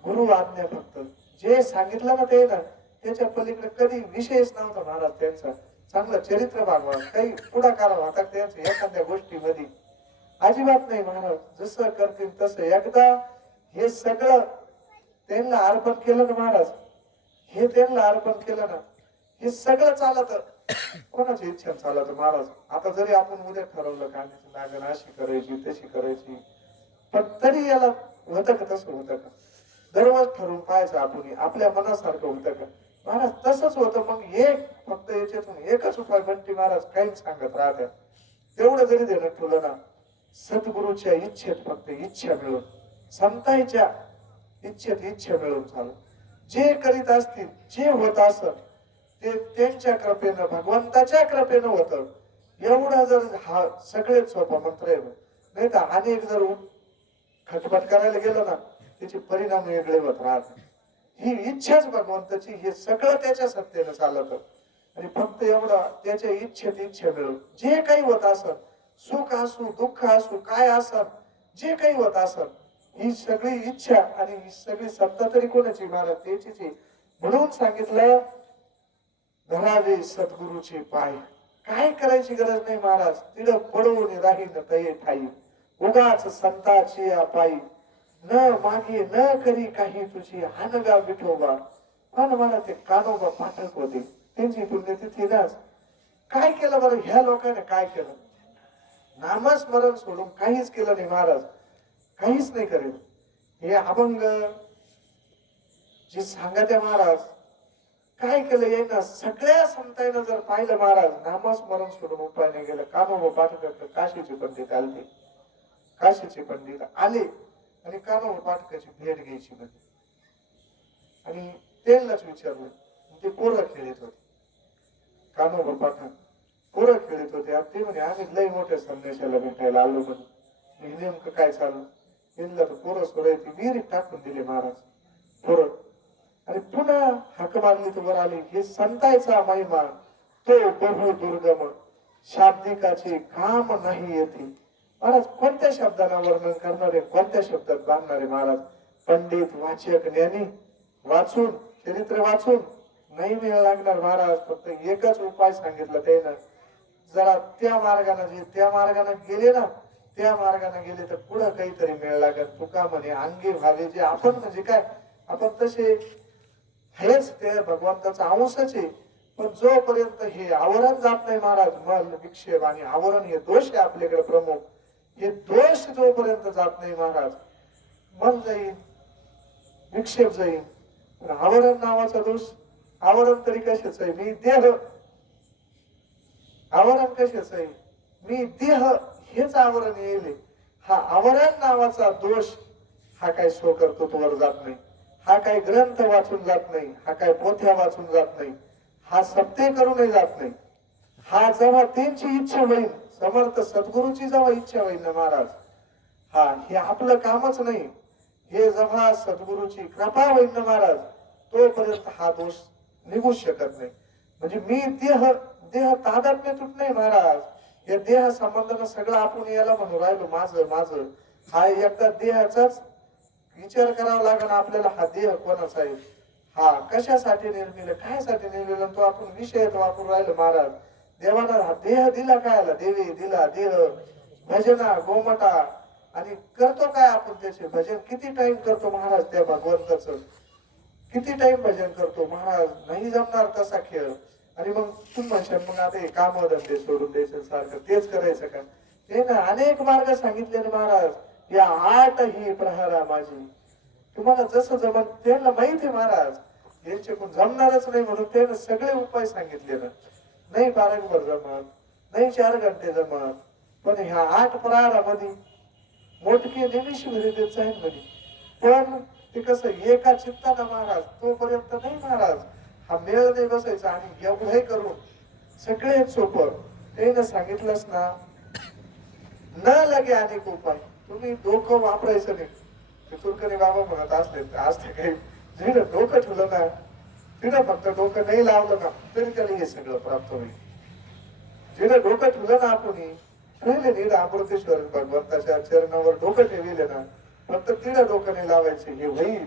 गुरु आज्ञा, फक्त जे सांगितलं ना ते ना, त्याच्या पलीकडे कधी विषयच नव्हता महाराज त्यांचा. चांगलं चरित्र बांधवा, काही पुढाकार होता त्यांच्या एखाद्या गोष्टीमध्ये अजिबात नाही महाराज. जसं करतील तसं. एकदा हे सगळं त्यांना अर्पण केलं ना महाराज, हे त्यांना अर्पण केलं ना, हे सगळं चालत. कोणाची इच्छा चालत महाराज. आता जरी आपण उद्या ठरवलं कांद्याची लागण अशी करायची तशी करायची, पण तरी याला होतं का? तसं होतं का? दररोज ठरवून पाहायचं आपण आपल्या मनासारखं होतं का महाराज? तसंच होतं. मग एक फक्त याच्यातून एकच उपाय बनते महाराज, काहीच सांगत राहत्या. तेवढं जरी देणं ठेवलं ना, सद्गुरूच्या इच्छेत फक्त इच्छा मिळून, संतांच्या इच्छेत इच्छा मिळून चालू. जे करीत असतील, जे होत असत ते त्यांच्या कृपेनं, भगवंताच्या कृपेनं होतं. एवढा जर हा सगळेच सोपा मंत्र आहे. नाही तर अनेक जर खटपट करायला गेलो ना त्याचे परिणाम वेगळे होत राहत. ही इच्छाच भगवंताची, हे सगळं त्याच्या सत्तेनं चालत आणि फक्त एवढा त्याच्या इच्छेत इच्छा मिळव. जे काही होत असत, सुख असू दुःख असू काय असत, जे काही होत असत, ही सगळी इच्छा आणि ही सगळी सत्ता तरी कोणाची? महाराज त्याचीच आहे. म्हणून सांगितलं धरावे सद्गुरूचे पाय. काय करायची गरज नाही महाराज, तिथं पडवून राहील तये ठाई. उगाच संताची पायी न मागे न करी काही तुझी हानगा विठोबा. पण मला ते कानोबा पाठक होते, त्यांची पुण्यतिथी नाच. काय केलं बरं ह्या लोकांनी? काय केलं? नामस्मरण सोडून काहीच केलं नाही महाराज, काहीच नाही करेल. हे अभंग जे सांगत्या महाराज काय केलं येईना सगळ्या संतांना जर पाहिलं महाराज, नामस्मरण सोडून उपाय नाही गेलं. कानोबा पाठक काशीचे पंडित आले, काशीचे पंडित आले आणि कानोबा पाठकाची भेट घ्यायची म्हणजे. आणि त्यांनाच विचारलं, ते पोरं खेळत होते. कानोबा पाठक पोरं खेळत होते. ते म्हणे आम्ही लई मोठ्या संदेशाला भेटायला आलो म्हणे. नेमकं काय चाललं? त्यांना तर पोरं सोराय ती विहिरीत टाकून दिले महाराज पोरं. आणि पुन्हा हाक मारली तर वर आली. हे संतायचा महिमा तो बहु दुर्गम, शाब्दिकाचे काम नाही येते. महाराज कोणत्या शब्दांना वर्णन करणारे, कोणत्या शब्दात बांधणारे महाराज? पंडित वाचक ज्ञानी वाचून चरित्र वाचून नाही मेळ लागणार महाराज. फक्त एकच उपाय सांगितलं त्यानं, जरा त्या मार्गाने जे त्या मार्गाने गेले ना, त्या मार्गाने गेले तर पुढं काहीतरी मेळ लागत. तुका म्हणे अंगी व्हावे जे आपण, म्हणजे काय आपण तसे हेच ते भगवंताचा अंशच आहे. पण जोपर्यंत हे आवरण जात नाही महाराज, मल विक्षेप आणि आवरण हे दोष आहे आपल्याकडे प्रमुख. हे दोष जोपर्यंत जात नाही महाराज, मन जाईल विक्षेप जाईल. आवरण नावाचा दोष, आवरण तरी कशाच आहे? मी देह, आवरण कशाच आहे? मी देह, हेच आवरण येईल. हा आवरण नावाचा दोष हा काय सो करतो तोवर जात नाही. हा काय ग्रंथ वाचून जात नाही, हा काय पोथ्या वाचून जात नाही, हा सप्ते करूनही जात नाही. हा जेव्हा त्यांची इच्छा होईल, समर्थ सद्गुरूची जेव्हा इच्छा होईल ना महाराज, हा हे आपलं कामच नाही. हे जेव्हा सद्गुरूची कृपा होईल ना महाराज, तोपर्यंत हा दोष निघू शकत नाही. म्हणजे मी देह, देह तादात्म्य तुट नाही महाराज. या देह संबंधानं सगळं आपण याला म्हणून राहिलो माझं माझं. हा एकदा देहाचाच विचार करावा लागेल आपल्याला. हा देह कोणाचा आहे, हा कशासाठी निर्मिल, कायसाठी निर्मिल, तो आपण विषय वापरून राहिलो महाराज. देवाला हा देह दिला काय? देवी दिला देह, भजना गोमटा. आणि करतो काय आपण त्याचे भजन? किती टाइम करतो महाराज त्या भगवंताचं? किती टाइम भजन करतो महाराज? नाही जमणार तसा खेळ. आणि मग तुम्ही म्हणशाल मग आता हे काम धंदे सोडून द्यायचं, सारखं तेच करायचं का? ते ना अनेक मार्ग सांगितले ना महाराज. या 8 ही प्रहारा माझी, तुम्हाला जसं जमत त्यांना माहिती आहे महाराज. यांच्याकडून जमणारच नाही म्हणून त्यानं सगळे उपाय सांगितले ना. नाही 12 भर जमत, नाही 4 घंटे जमत, पण ह्या 8 प्रहारामध्ये मोठके निमिष भरीत जाईल म्हणे. पण ते कसं एका चित्तानं महाराज, तोपर्यंत नाही महाराज हा मेळ नाही बसायचा. आणि एवढे करून सगळे सोपं त्यानं सांगितलंच ना, न लगे अनेक उपाय. तुम्ही डोकं वापरायचं नाही. तुरकरी बाबा म्हणत असते आज ते काही जिथं डोकं ठेवलं ना, तिथं फक्त डोकं नाही लावलं ना तरी त्याला हे सगळं प्राप्त होईल. जिथं डोकं ठेवलं ना आपण ठेवले नाही अमृतेश्वर भगवंताच्या चरणावर डोकं ठेवले ना, फक्त तिथं डोकं नाही लावायचे. हे होईल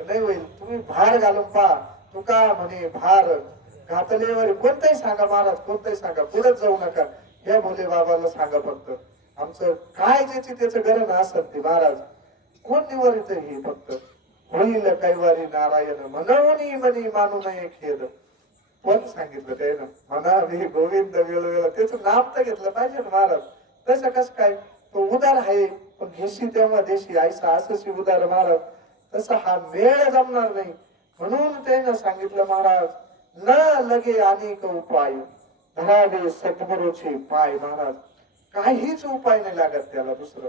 नाही होईल तुम्ही भार घालून पहा. तुका म्हणे भार घातलेवर कोणताही सांगा महाराज, कोणताही सांगा, पुढे जाऊ नका. या भोले बाबाला सांगा फक्त आमचं काय ज्याची त्याचं गरज असत ते महाराज. कोण निवारित हे? फक्त होईल कैवारी नारायण म्हणून म्हणे मानू नये खेद. कोण सांगितलं त्यानं? म्हणावे गोविंद वेळोवेळा, त्याचं नाम तर घेतलं पाहिजे ना महाराज. तसं कसं काय? तो उदार आहे पण घेशी तेव्हा देशी आयसा असं उदार महाराज. तसा हा मेळ जमणार नाही. म्हणून त्यानं सांगितलं महाराज, न लगे अनेक उपाय धरावे सद्गुरूचे पाय. महाराज काहीच उपाय नाही लागत त्याला दुसरं,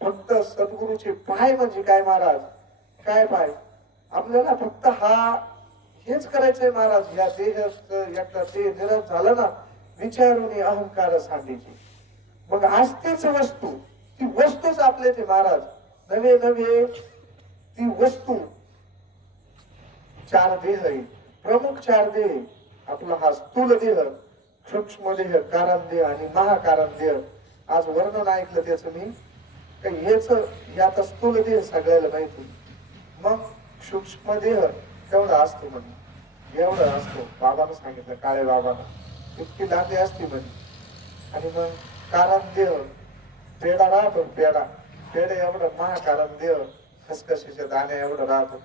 फक्त सद्गुरूचे पाय. म्हणजे काय महाराज? काय पाय? आपल्याला फक्त हा हेच करायचंय महाराज. या देहाचं एकदा ते निरस झालं ना, विचारून अहंकार सांगायची. मग असतेच वस्तू, ती वस्तूच आपले ते महाराज. नवे नवे ती वस्तू चार देह आहे, प्रमुख चार देह आहे. आपला हा स्थूल देह, सूक्ष्म देह, कारण देह आणि महाकारण देह. आज वर्णन ऐकलं त्याचं मी, काही हेच हे आता स्थूल देह सगळ्याला माहिती. मग सूक्ष्म देह तेवढा असतो म्हणे, एवढा असतो. बाबानं सांगितलं, काळे बाबानं, इतकी दांडी असते म्हणे. आणि मग कारण देह पेडा राहतो, पेड एवढं महाकारण देह खसखशीच्या दाण्या एवढं राहतो.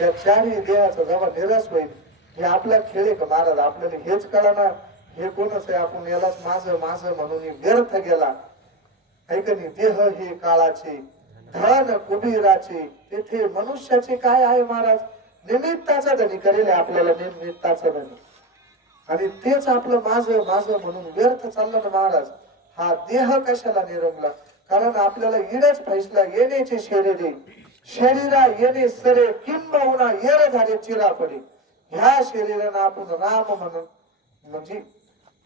या चारही देहाचा जेव्हा निराश होईल, हे आपला खेळ आहे का महाराज? आपल्याला हेच कळणार हे कोणच आहे, आपण यालाच माझं माझं म्हणून व्यर्थ गेला ऐकणी. देह हे काळाचे, धन कुबीराचे, तेथे मनुष्याचे काय आहे महाराज? निमित्ताचा धनी करेल आपल्याला, निमित्ताचा धनी. आणि तेच आपलं माझं माझं म्हणून व्यर्थ चाललं ना महाराज. हा देह कशाला निरंगला? कारण आपल्याला इडच फैसला येण्याचे शरीर, शरीरा येणे सरे किंबहुना येर झाले चिरापडे. ह्या शरीरानं आपण राम म्हणून म्हणजे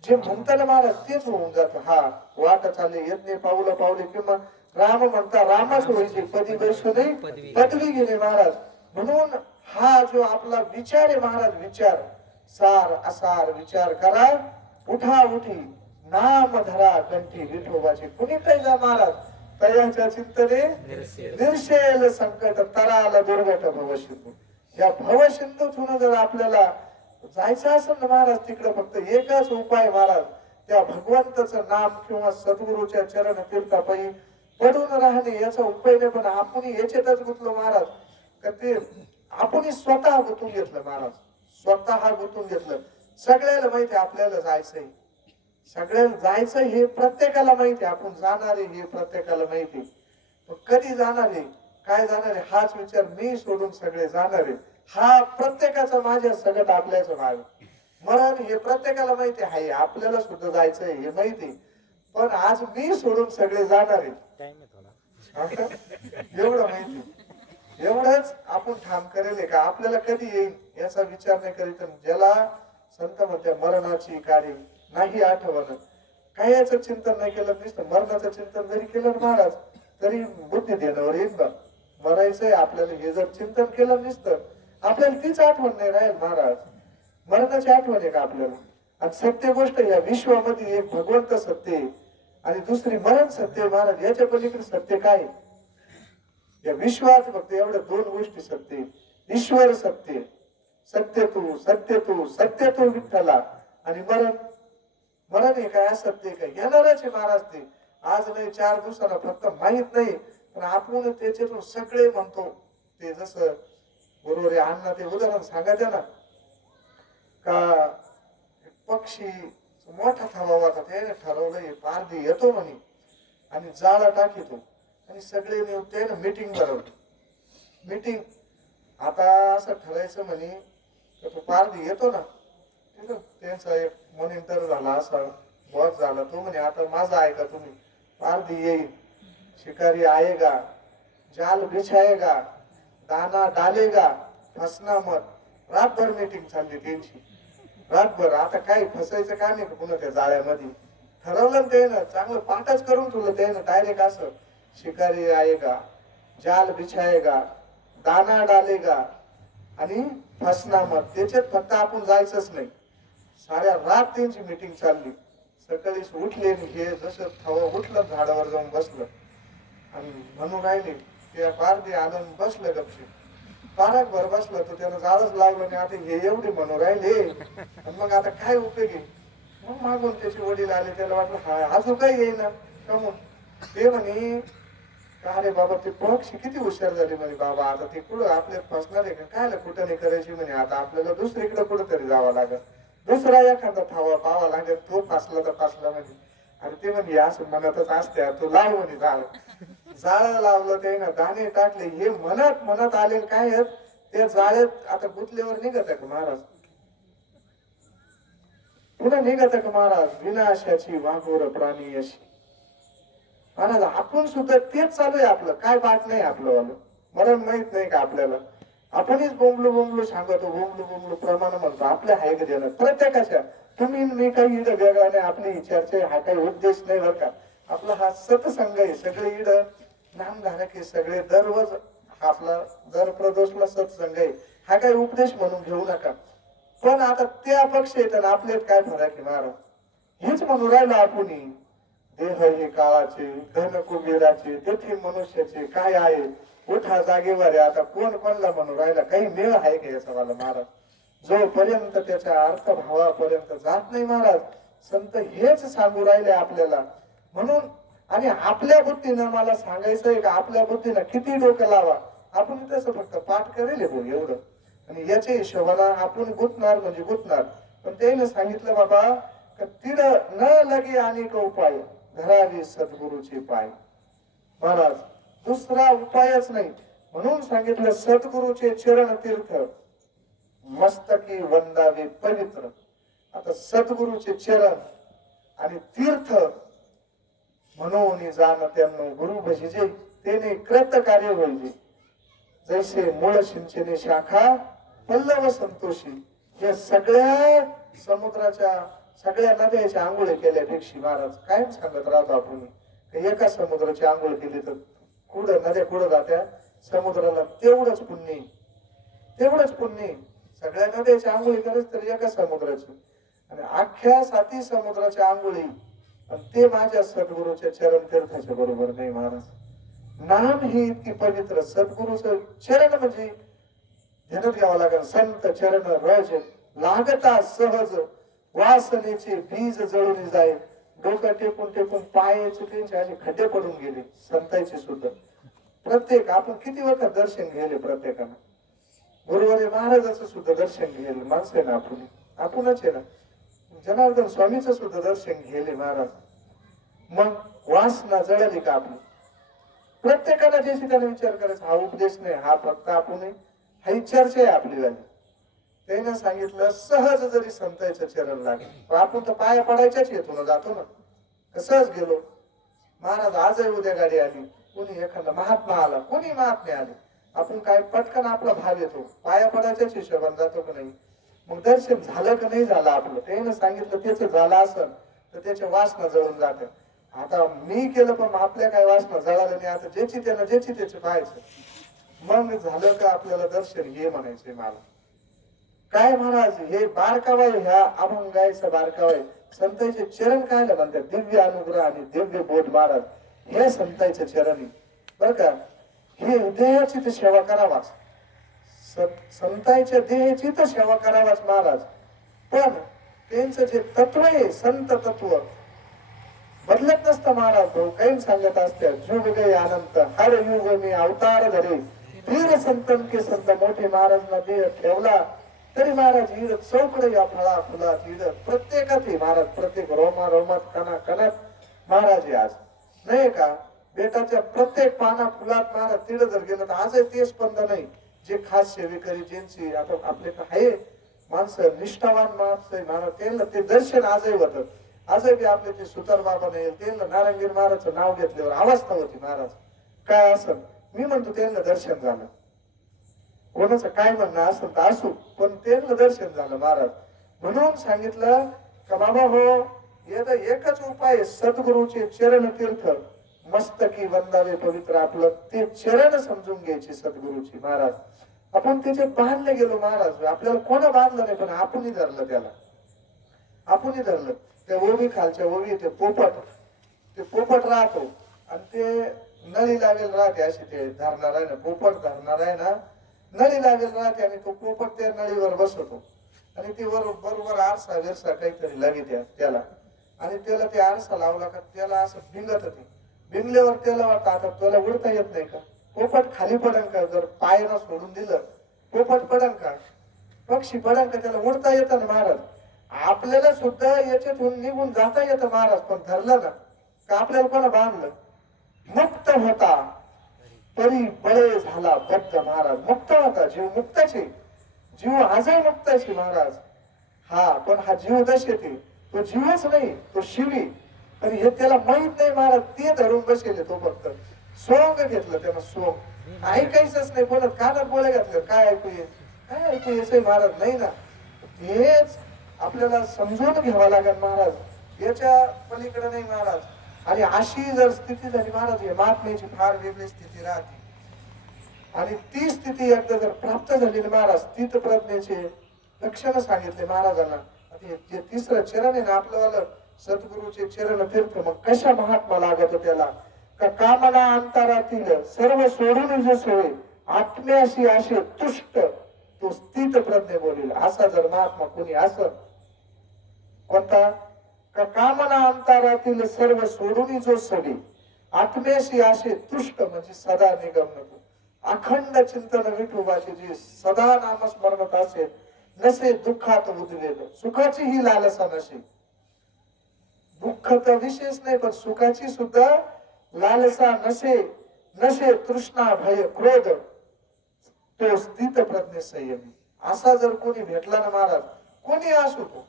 जे म्हणता ना महाराज तेच होऊन जात. हा वाट चालले येत नाही पाऊलं पावले, किंवा राम म्हणता रामच व्हायचे, पदी वैश्व नाही पदवी घेणे महाराज. म्हणून हा जो आपला विचार आहे महाराज, विचार सार असार विचार करा, उठा उठी नाम धरा कंठी विठोबाचे. कुणी काही जा महाराज, तयाच्या चिंतने निर्शेल संकट तराला दुर्गट भवसिंधू. या भवसिंधूतून जर आपल्याला जायचं असेल ना महाराज, तिकडे फक्त एकच उपाय महाराज, त्या भगवंताचं नाम किंवा सद्गुरूच्या चरण तीर्थापायी पडून राहणे, याचा उपाय नाही. पण आपण याच्यातच गुंतलो महाराज, का ते आपण स्वतः गुंतून घेतलं महाराज, स्वतः गुंतून घेतलं. सगळ्याला माहिती आपल्याला जायचंय, सगळ्याला जायचं हे प्रत्येकाला माहिती, आपण जाणार आहे हे प्रत्येकाला माहिती. पण कधी जाणार आहे, काय जाणार आहे, हाच विचार. मी सोडून सगळे जाणार आहे, हा प्रत्येकाचा माझ्या सगळ्यात आपल्याच भाग. मरण हे प्रत्येकाला माहिती आहे, आपल्याला सुद्धा जायचंय हे माहिती. पण आज मी सोडून सगळे जाणार आहे एवढं माहिती. एवढंच आपण ठाम करेल का आपल्याला कधी येईल याचा विचार नाही करीत. ज्याला संत म्हणते मरणाची काळी नाही आठवण, काही याचं चिंतन नाही केलं, नुसतं मरणाचं चिंतन जरी केलं महाराज तरी बुद्धी देण्यावर येईल बा. मरायचंय आपल्याला हे जर चिंतन केलं नुसतं, आपल्याला तीच आठवण नाही राहील महाराज. मरणाची आठवण आहे का आपल्याला? आणि सत्य गोष्ट या विश्वामध्ये एक भगवंत सत्य आहे आणि दुसरी मरण सत्य आहे महाराज. याच्या पलीकडे सत्य काय? या विश्वात फक्त एवढ्या दोन गोष्टी सत्य, ईश्वर सत्य, सत्य तू सत्य तू सत्य तू विठ्ठला. आणि मरण, मरण हे काय असत्य काय येणारच आहे महाराज. ते आज नाही 4 दिवसाला फक्त माहित नाही, पण आपण त्याच्यातून सगळे म्हणतो. ते जसं बरोबर आहे अण्णा ते उदाहरण सांगायचं ना, का पक्षी मोठा थवा होता, त्याने ठरवलं पारधी येतो म्हणे आणि जाळा टाकीतो आणि सगळे त्याने मीटिंग भरवली. मीटिंग आता असं ठरायचं म्हणे तर तो पारधी येतो ना, त्यांचा एक मॉनिटर झाला, असा बॉस झाला. तो म्हणे आता माझा ऐका तुम्ही, पारधी येईल, शिकारी आएगा, जाल बिछाएगा, दाना डालेगा, फसना मत. रातभर मीटिंग चालली त्यांची, रातभर. आता काय फसायचं काय नाही पुन्हा त्या जाळ्यामध्ये. ठरवलं त्यानं, चांगलं पाठच करून ठेवलं त्यानं डायरेक्ट असं, शिकारी आएगा, जाल बिछाएगा, दाना डालेगा आणि फसना मत. त्याच्यात फक्त आपण जायचंच नाही. साऱ्या रात त्यांची मीटिंग चालली. सकाळी उठले, हे जसं थवा उठलं झाडावर जाऊन बसलं आणि म्हणून राहिले त्या पारधी आलं बसलं गपची. पाराक भर बसलं तर त्यानं जाळच लागलं नाही. आता हे एवढे म्हणून राहिले, मग आता काय उपयोगी? मग मागून त्याचे वडील आले, त्याला वाटलं हा अजून काही येईना कमून. ते म्हणे का रे बाबा, ते पक्षी किती हुशार झाले म्हणे बाबा, आता ते कुठं आपल्यात फसणार आहे का? काय कुठं नाही करायची म्हणे, आता आपल्याला दुसरीकडे कुठंतरी जावं लागेल, दुसरा एखादा थावा पावा लागेल, तो फासला तर फासला म्हणे. आणि ते म्हणजे असं मनातच असते, तो लाव म्हणे जाळ. जाळ लावलं ते ना, दाणे टाकले, हे म्हणत म्हणत आले. काय त्या जाळ्यात आता गुतल्यावर निघत का महाराज? पुन्हा निघत का महाराज? विनाशाची वाघोर प्राणी अशी. महाराज आपण सुद्धा तेच चालू आहे आपलं, काय पाठ नाही आपलं वालं. मरण माहित नाही का आपल्याला? आपणच बोंबलू बोंबलू सांगतो, बोंबलू बोंबलू प्रमाण म्हणतो. आपल्या हाय का देणं प्रत्येकाच्या. तुम्ही मी काही इड वेगळा नाही, आपली चर्चा हा काही उद्देश नाही बरं का. आपला हा सत्संग आहे. सगळे इड नामधारक हे सगळे दररोज आपला दर प्रदोषला सत्संग आहे, हा काही उपदेश म्हणून घेऊ नका. पण आता ते अपक्ष येतात, आपले काय फरक आहे महाराज? हेच म्हणून राहिलो आपण, देह हे काळाचे, धन कुबेराचे, तेथे मनुष्याचे काय आहे, उठा जागेवर आहे. आता कोण कोणला म्हणून राहिला? काही मेळ आहे का याचा मला महाराज? जोपर्यंत त्याच्या अर्थभावापर्यंत जात नाही महाराज, संत हेच सांगू राहिले आपल्याला. म्हणून आणि आपल्या बुद्धीनं मला सांगायचंय का, आपल्या बुद्धीनं किती डोकं लावा, आपण तसं फक्त पाठ करेल भाऊ एवढं, आणि याच्या हिशोबाला आपण गुंतणार म्हणजे गुंतणार. पण त्याने सांगितलं बाबा का तिड न लगे अनेक उपाय, धरावे सद्गुरूचे पाय. महाराज दुसरा उपायच नाही, म्हणून सांगितलं सद्गुरूचे चरण तीर्थ मस्तकी वंदावे पवित्र. आता सद्गुरूचे चरण आणि तीर्थ म्हणून जाण त्यांना गुरु भजिजे, तेने कृत कार्य होईल. जैसे मूळ सिंचने शाखा पल्लव संतोषी. या सगळ्या समुद्राच्या सगळ्या नद्याच्या आंघोळ केल्यापेक्षा महाराज कायम सांगत राहतो आपण, एका समुद्राची आंघोळ केली तर कुठं नद्या कुठं जात्या? समुद्राला तेवढंच पुण्य, तेवढंच पुण्य. सगळ्या नद्याच्या आंघोळी करत तर एका समुद्राची, आणि अख्ख्या 7 समुद्राच्या आंघोळी, आणि ते माझ्या सद्गुरूच्या चरण तीर्थाच्या बरोबर नाही महाराज. नाम ही इतकी पवित्र, सद्गुरूचं चरण म्हणजे ध्यानात घ्यावं लागेल. संत चरण रज लागता सहज, वासनेचे बीज जळून जाईल. डोकं टेकून टेकून पायाचे त्यांचे असे खड्डे पडून गेले संतांचे सुद्धा. प्रत्येक आपण किती वखत दर्शन घेले, प्रत्येकानं गुरुवारी महाराजाचं सुद्धा दर्शन घेले माणसं आहे ना, आपणच आहे ना. जनार्दन स्वामीचं सुद्धा दर्शन घेले महाराज. मग वासना जळली का आपली? प्रत्येकाला ज्याची त्याने विचार करायचा, हा उपदेश नाही, हा फक्त आपण ही चर्चा आहे आपली वाली. त्याने सांगितलं सहज जरी संतांचं चरण लागेल, आपण तर पाया पडायच्याच येतो ना, जातो ना, सहज गेलो. महाराज आजही उद्या गाडी आली, कोणी एखादा महात्मा आला, कोणी महात्मा आले, आपण काय पटकन आपला भाव येतो, पाया पडायच्याच हिशोबाने जातो का नाही? मग दर्शन झालं का नाही झालं आपलं? त्याने सांगितलं त्याच झालं असेल तर त्याच्या वासना जळून जाते. आता मी केलं पण आपल्या काय वासना जळालं नाही. आता ज्याची त्याला ज्याची त्याचे पाहायचं, मग झालं का आपल्याला दर्शन हे म्हणायचंय मला. काय महाराज हे बारकावा, ह्या अभंगायचा बारकावा आहे. संतांचे चरण काय म्हणतात? दिव्य अनुग्रह आणि दिव्य बोध महाराज, हे संतांचे चरण बर का. हे देहाची तर सेवा करावाच, संतांच्या देहाची तर सेवा करावाच महाराज. पण त्यांचं जे तत्व आहे, संत तत्व बदलत नसतं महाराज. भाऊ काही सांगत असते, जुग गए अनंत हर युग मी अवतार धरे, वीर संतन के संत मोठे महाराज ना देह ठेवला तरी महाराज ईड चौकड या फळा फुलात ईड प्रत्येकात महाराज, प्रत्येक रोमा रोमात कणा कणात महाराज आहे आज, नाही का? बेटाच्या प्रत्येक पाना फुलात महाराज तिड जर गेलं तर आजही ते स्पंद नाही. जे खास सेवेकरी ज्यांची आता आपले आहे माणसं, निष्ठावान माणसं आहे महाराज, त्यांना ते दर्शन आजही होतं. आजही बी आपले ते सुतार बाबा नाही, त्यांना नारायणगीर महाराजचं नाव घेतल्यावर अवस्था होती महाराज. काय असं मी म्हणतो, त्यांना दर्शन झालं. कोणाचं काय म्हणणं असं तर असू, पण त्यांना दर्शन झालं महाराज. म्हणून सांगितलं का बाबा हो, याचा एकच उपाय, सद्गुरूचे चरण तीर्थ मस्तकी वंदावे पवित्र. आपलं ते चरण समजून घ्यायचे सद्गुरूची महाराज. आपण त्याचे बांधले गेलो महाराज, आपल्याला कोणा बांधलं नाही, पण आपणही धरलं त्याला, आपणही धरलं. त्या ओवी खालच्या ओवी ते पोपट राहतो, आणि ते नळी लागेल राहते, अशी ते धरणार आहे ना, पोपट धरणार आहे ना, नळी लागेल राहते, आणि तो पोपट त्या नळीवर बसवतो, आणि ते बरोबर आरसा विरसा काहीतरी लागेल त्याला, आणि त्याला ते आरसा लावला का त्याला असं भिंगत होती. भिंगल्यावर त्याला वाटतं आता त्याला उडता येत नाही का, पोपट खाली पडन का? जर पायाला सोडून दिलं पोपट पडन का? पक्षी पडन का? त्याला उडता येतं ना महाराज. आपल्याला सुद्धा याच्यातून निघून जाता येतं महाराज, पण धरलं ना का आपल्याला कोणा बांधलं? मुक्त होता तरी बळे झाला बद्ध महाराज. मुक्त होता, जीव मुक्ताचे, जीव आजही मुक्ताचे महाराज. हा पण हा जीव दशेते, तो जीवच नाही, तो शिवी. पण हे त्याला माहित नाही महाराज, ते धरून बसेल. तो फक्त सोंग घेतलं त्यानं, सोंग ऐकायचंच नाही, बोलत कानात बोले घातलं, काय ऐकू येत, काय ऐकू येत महाराज नाही ना. हेच आपल्याला समजून घ्यावं लागेल महाराज, याच्या पलीकडे नाही महाराज. आणि अशी जर स्थिती झाली महाराज, हे महात्म्याची फार वेगळी स्थिती राहते. आणि ती स्थिती एकदा जर प्राप्त झालेली महाराज, स्थित प्रज्ञेचे लक्षण सांगितले महाराजांना. जे तिसरं चरण आहे ना आपलं, सद्गुरूचे चरण तीर्थ, मग कशा महात्मा लागत त्याला, का कामना अंतरातील सर्व सोडून जे सोय आत्म्याशी असे तुष्ट तो स्थित प्रज्ञ बोलील. असा जर महात्मा कोणी असत, कोणता, का कामना अंतरातील सर्व सोडून जो सोडी आत्म्याशी असे तुष्ट, म्हणजे सदा निगम नको अखंड चिंतन विठोबाचे जे सदा नामस्मरणात असेल, नसे दुःखात उद्वेग, सुखाची ही लालसा नसे. दुःख तर विशेष नाही, पण सुखाची सुद्धा लालसा नसे. नसे तृष्णा भय क्रोध, तो स्थित प्रज्ञ संयमी. असा जर कोणी भेटला ना महाराज, कोणी असो तो,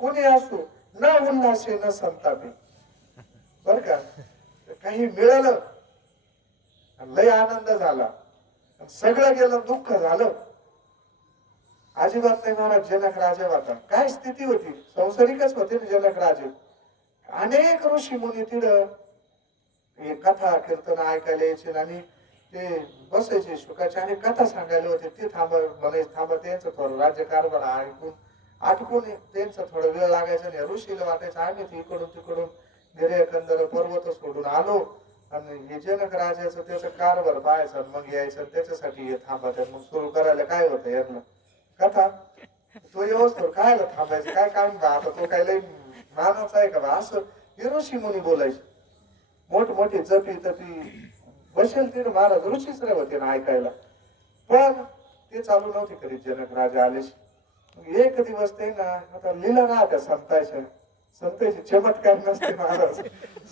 कोणी असो, न उल्हासे न संतापे. बर का, काही मिळालं लय आनंद झाला, सगळं गेलं दुःख झालं, अजिबात नाही महाराज. जनक राजा होता, काय स्थिती होती, संसारिकच होते ना जनक राजे. अनेक ऋषी मुनी तिथं कथा कीर्तन ऐकायला यायचे आणि ते बसायचे शुकाचे आणि कथा सांगायला होते. ते थांबा त्यांचं थोडं राज्यकारभार आटकून त्यांचं थोडं वेळ लागायचा नाही. ऋषीला वाटायचं आम्ही इकडून तिकडून गिर्यकंदर पर्वत सोडून आलो आणि हे जनक राजाचं त्याचा कारभार पाहायचा, मग यायचं त्याच्यासाठी हे थांबा. मग सुरू करायला काय होतं यांना कथा, तो व्यवस्थित कायला थांबायचं, काय काम बा आता, तो काय लय मानच आहे का बा, असं हे ऋषी मुनी बोलायचे. मोठमोठी जपी तपी बसेल तिथे महाराज, ऋषीच रे होते ना ऐकायला, पण ते चालू नव्हते करीत जनक राजा आले. एक दिवस ते ना आता लीला राहत्या संतांच्या, संतांचे चमत्कार नसते महाराज.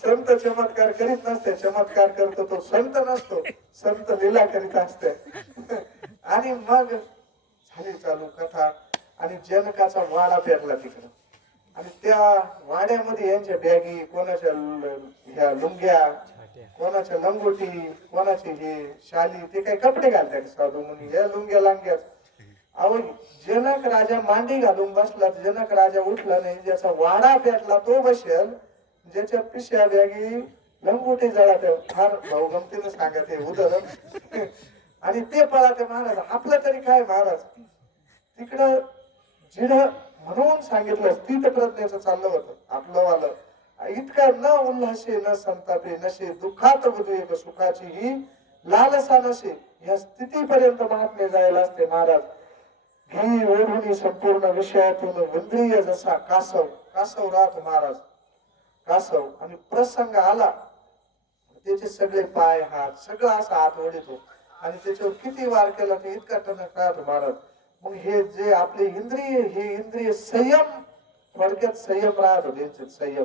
संत चमत्कार करीत नसते, चमत्कार करतो तो संत नसतो, संत लीला करीत असते. आणि मग झाली चालू कथा आणि जनकाचा वाडा पेरला तिकडं. आणि त्या वाड्यामध्ये यांच्या बॅगी, कोणाच्या ह्या लुंग्या, कोणाच्या लंगोटी, कोणाचे हे शाली, ते काही कपडे घालतात साधू मुनी, या लुंग्या लांग्यात. अहो जनक राजा मांडी घालून बसला, जनक राजा उठला नाही, ज्याचा वाडा पेटला तो बसेल, ज्याच्या पिशा बॅगी लंगोटी जळात, फार भाऊगमतीने सांगत हे उदाहरण. आणि ते पळाते महाराज, आपलं तरी काय महाराज, तिकडं जिड म्हणून सांगितलं स्थित प्रज्ञेचं चाललं होतं आपलं वालं. इतका न उल्हासे न संतापे, नशे दुःखात उद्वेग, सुखाची ही लालसा नसे. या स्थितीपर्यंत महात्मे जायला असते महाराज. घी ओढून संपूर्ण विषयातून इंद्रिय जसा कासव, कासव राहतो महाराज, कासव. आणि प्रसंग आला त्याचे सगळे पाय हात सगळं असं हात ओढितो आणि त्याच्यावर किती वार केला ते इतका टणक राहतो महाराज. मग हे जे आपले इंद्रिय, हे इंद्रिय संयम, थोडक्यात संयम राहतो त्यांच्यात, संयम.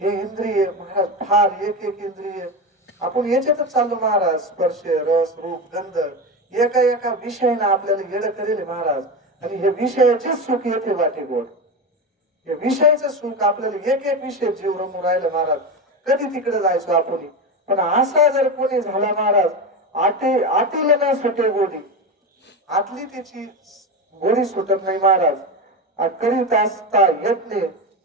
हे इंद्रिय महाराज फार एक एक इंद्रिय आपण याच्यातच चाललो महाराज. स्पर्श रस रूप गंध, एका एका विषयाने आपल्याला येड करेल महाराज. आणि हे विषयाचे सुख येते वाटे गोड, हे विषयाचं सुख आपल्याला एक एक विषय जीव रमू राहिला महाराज. कधी तिकडे जायचो आपण, पण असा जर कोणी झाला महाराज, आटील ना सुटे गोडी, आतली त्याची गोडी सुटत नाही महाराज. करीत असता यत्ने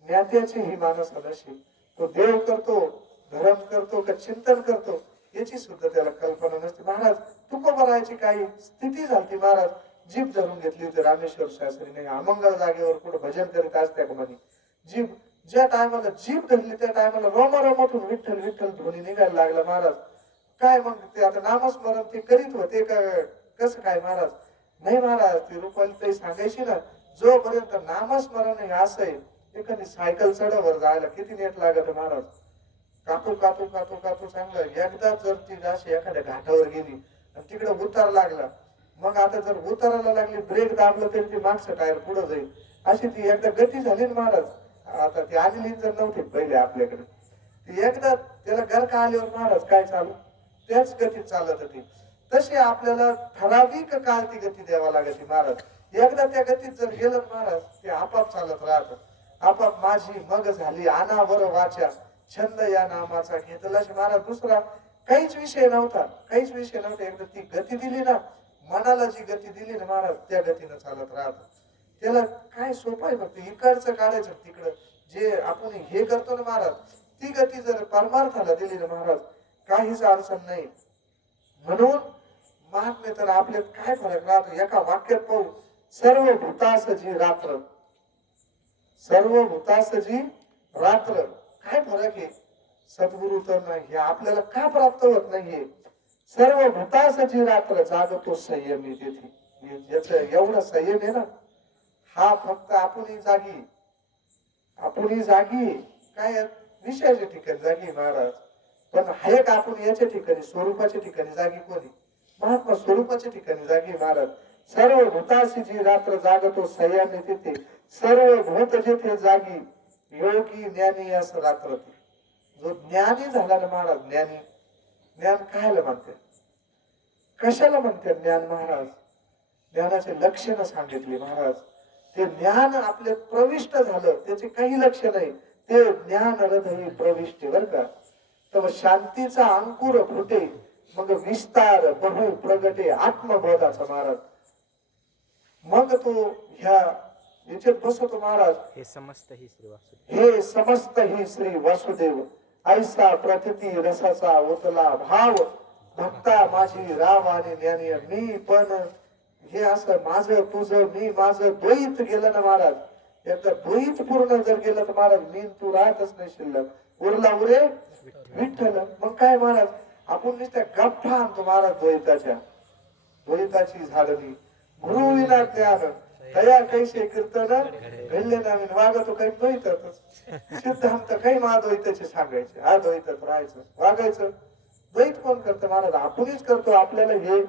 ज्ञात्याची ही माणस नशी. तो देव करतो, धर्म करतो का चिंतन करतो याची सुद्धा त्याला कल्पना नसते महाराज. तुकोबरायची काही स्थिती झाली महाराज, जीभ धरून घेतली होती रामेश्वर शास्त्रीने. अमंगल जागेवर कुठं भजन करीत असत्या का म्हणे, जीभ ज्या टायमाला जीभ धरली त्या टायमाला रोमारोमातून विठ्ठल विठ्ठल ध्वनी निघायला लागला महाराज. काय मग ते आता नामस्मरण ते करीत होते का कसं काय महाराज? नाही महाराज, ती रुपाली ताई सांगायची ना, जोपर्यंत नामस्मरण हे असं आहे, एखादी सायकल चढवर जायला किती नेट लागत महाराज. कातू कातू कातू कातू चांगलं. एकदा जर ती अशी एखाद्या घाटावर गेली आणि तिकडे उतार लागला, मग आता जर उताराला लागली ब्रेक दाबलं तरी ती मागचं टायर पुढे जाईल. अशी ती एकदा गती झाली ना महाराज. आता ती आलेली जर नव्हती पहिले आपल्याकडे, ती एकदा त्याला गरका आल्यावर महाराज काय चालू त्याच गतीत चालत होती. तशी आपल्याला ठराविक काळ ती गती द्यावा लागते महाराज. एकदा त्या गतीत जर गेलं महाराज, ते आपाप चालत राहत. आपाप माझी मग झाली अनावर वाचा, छंद या नामाचा घेतला महाराज. दुसरा काहीच विषय नव्हता, काहीच विषय नव्हता. एकदा ती गती दिली ना, मनाला जी गती दिली ना महाराज, त्या गतीनं चालत राहत. त्याला काय सोपं आहे फक्त इकडचं काढायचं तिकडं. जे आपण हे करतो ना महाराज, ती गती जर परमार्थाला दिली ना महाराज काहीच अडचण नाही. म्हणून महात्म्य तर आपल्यात काय फरक राहतो एका वाक्यात पाहू. सर्व भूतास जी रात्र, सर्व भूतास जी रात्र, काय फरक आहे? सद्गुरु तर नाही हे आपल्याला का प्राप्त होत नाहीये? सर्व भूतास जी रात्र जागतो संयमी तिथे, याच एवढा संयम आहे ना हा फक्त आपणही जागी, आपणही जागी काय विषयाच्या ठिकाणी जागी महाराज. पण आहे का आपण याच्या ठिकाणी स्वरूपाच्या ठिकाणी जागी कोणी? महात्मा स्वरूपाच्या ठिकाणी जागी महाराज. सर्व भूतासी जी रात्र जागतो संयमी तिथे, सर्व भूत जेथे जागी योगी ज्ञानी असं रात्र ते. जो ज्ञानी झाला ना महाराज, ज्ञानी, ज्ञान कायला म्हणते, कशाला म्हणते ज्ञान महाराज? ज्ञानाचे लक्षण सांगितले महाराज. ते ज्ञान आपल्यात प्रविष्ट झालं त्याचे काही लक्ष नाही, ते ज्ञान हृदयी प्रविष्ट बर का. तर शांतीचा अंकुर फुटे, मग विस्तार बहु प्रगटे आत्मबोधाचा महाराज. मग तो ह्या याच्यात बसतो महाराज. हे समस्त ही श्री वासुदेव, हे समस्त ही श्री वासुदेव, ऐसा प्रथिती रसाचा ओतला भाव, भक्ता माझी राम आणि ज्ञानी. मी पण हे असं माझं तुझं मी माझं द्वैत गेलं ना महाराज. एकदा द्वैत पूर्ण जर गेलं तर महाराज मी तू राहतच नाही शिल्लक. उरला उरे विठ्ठल. मग काय महाराज आपण नुसत्या गप्पा आणतो महाराज द्वैताच्या, द्वैताची झाडणी. गुरु विना ज्ञान तया कैसे कीर्तन घडले ना वागतो काही द्वैतातच. सिद्धांत काही महाद्वैताचे सांगायचे, अद्वैतात राहायचं वागायचं. द्वैत कोण करतं महाराज? आपणच करतो. आपल्याला हे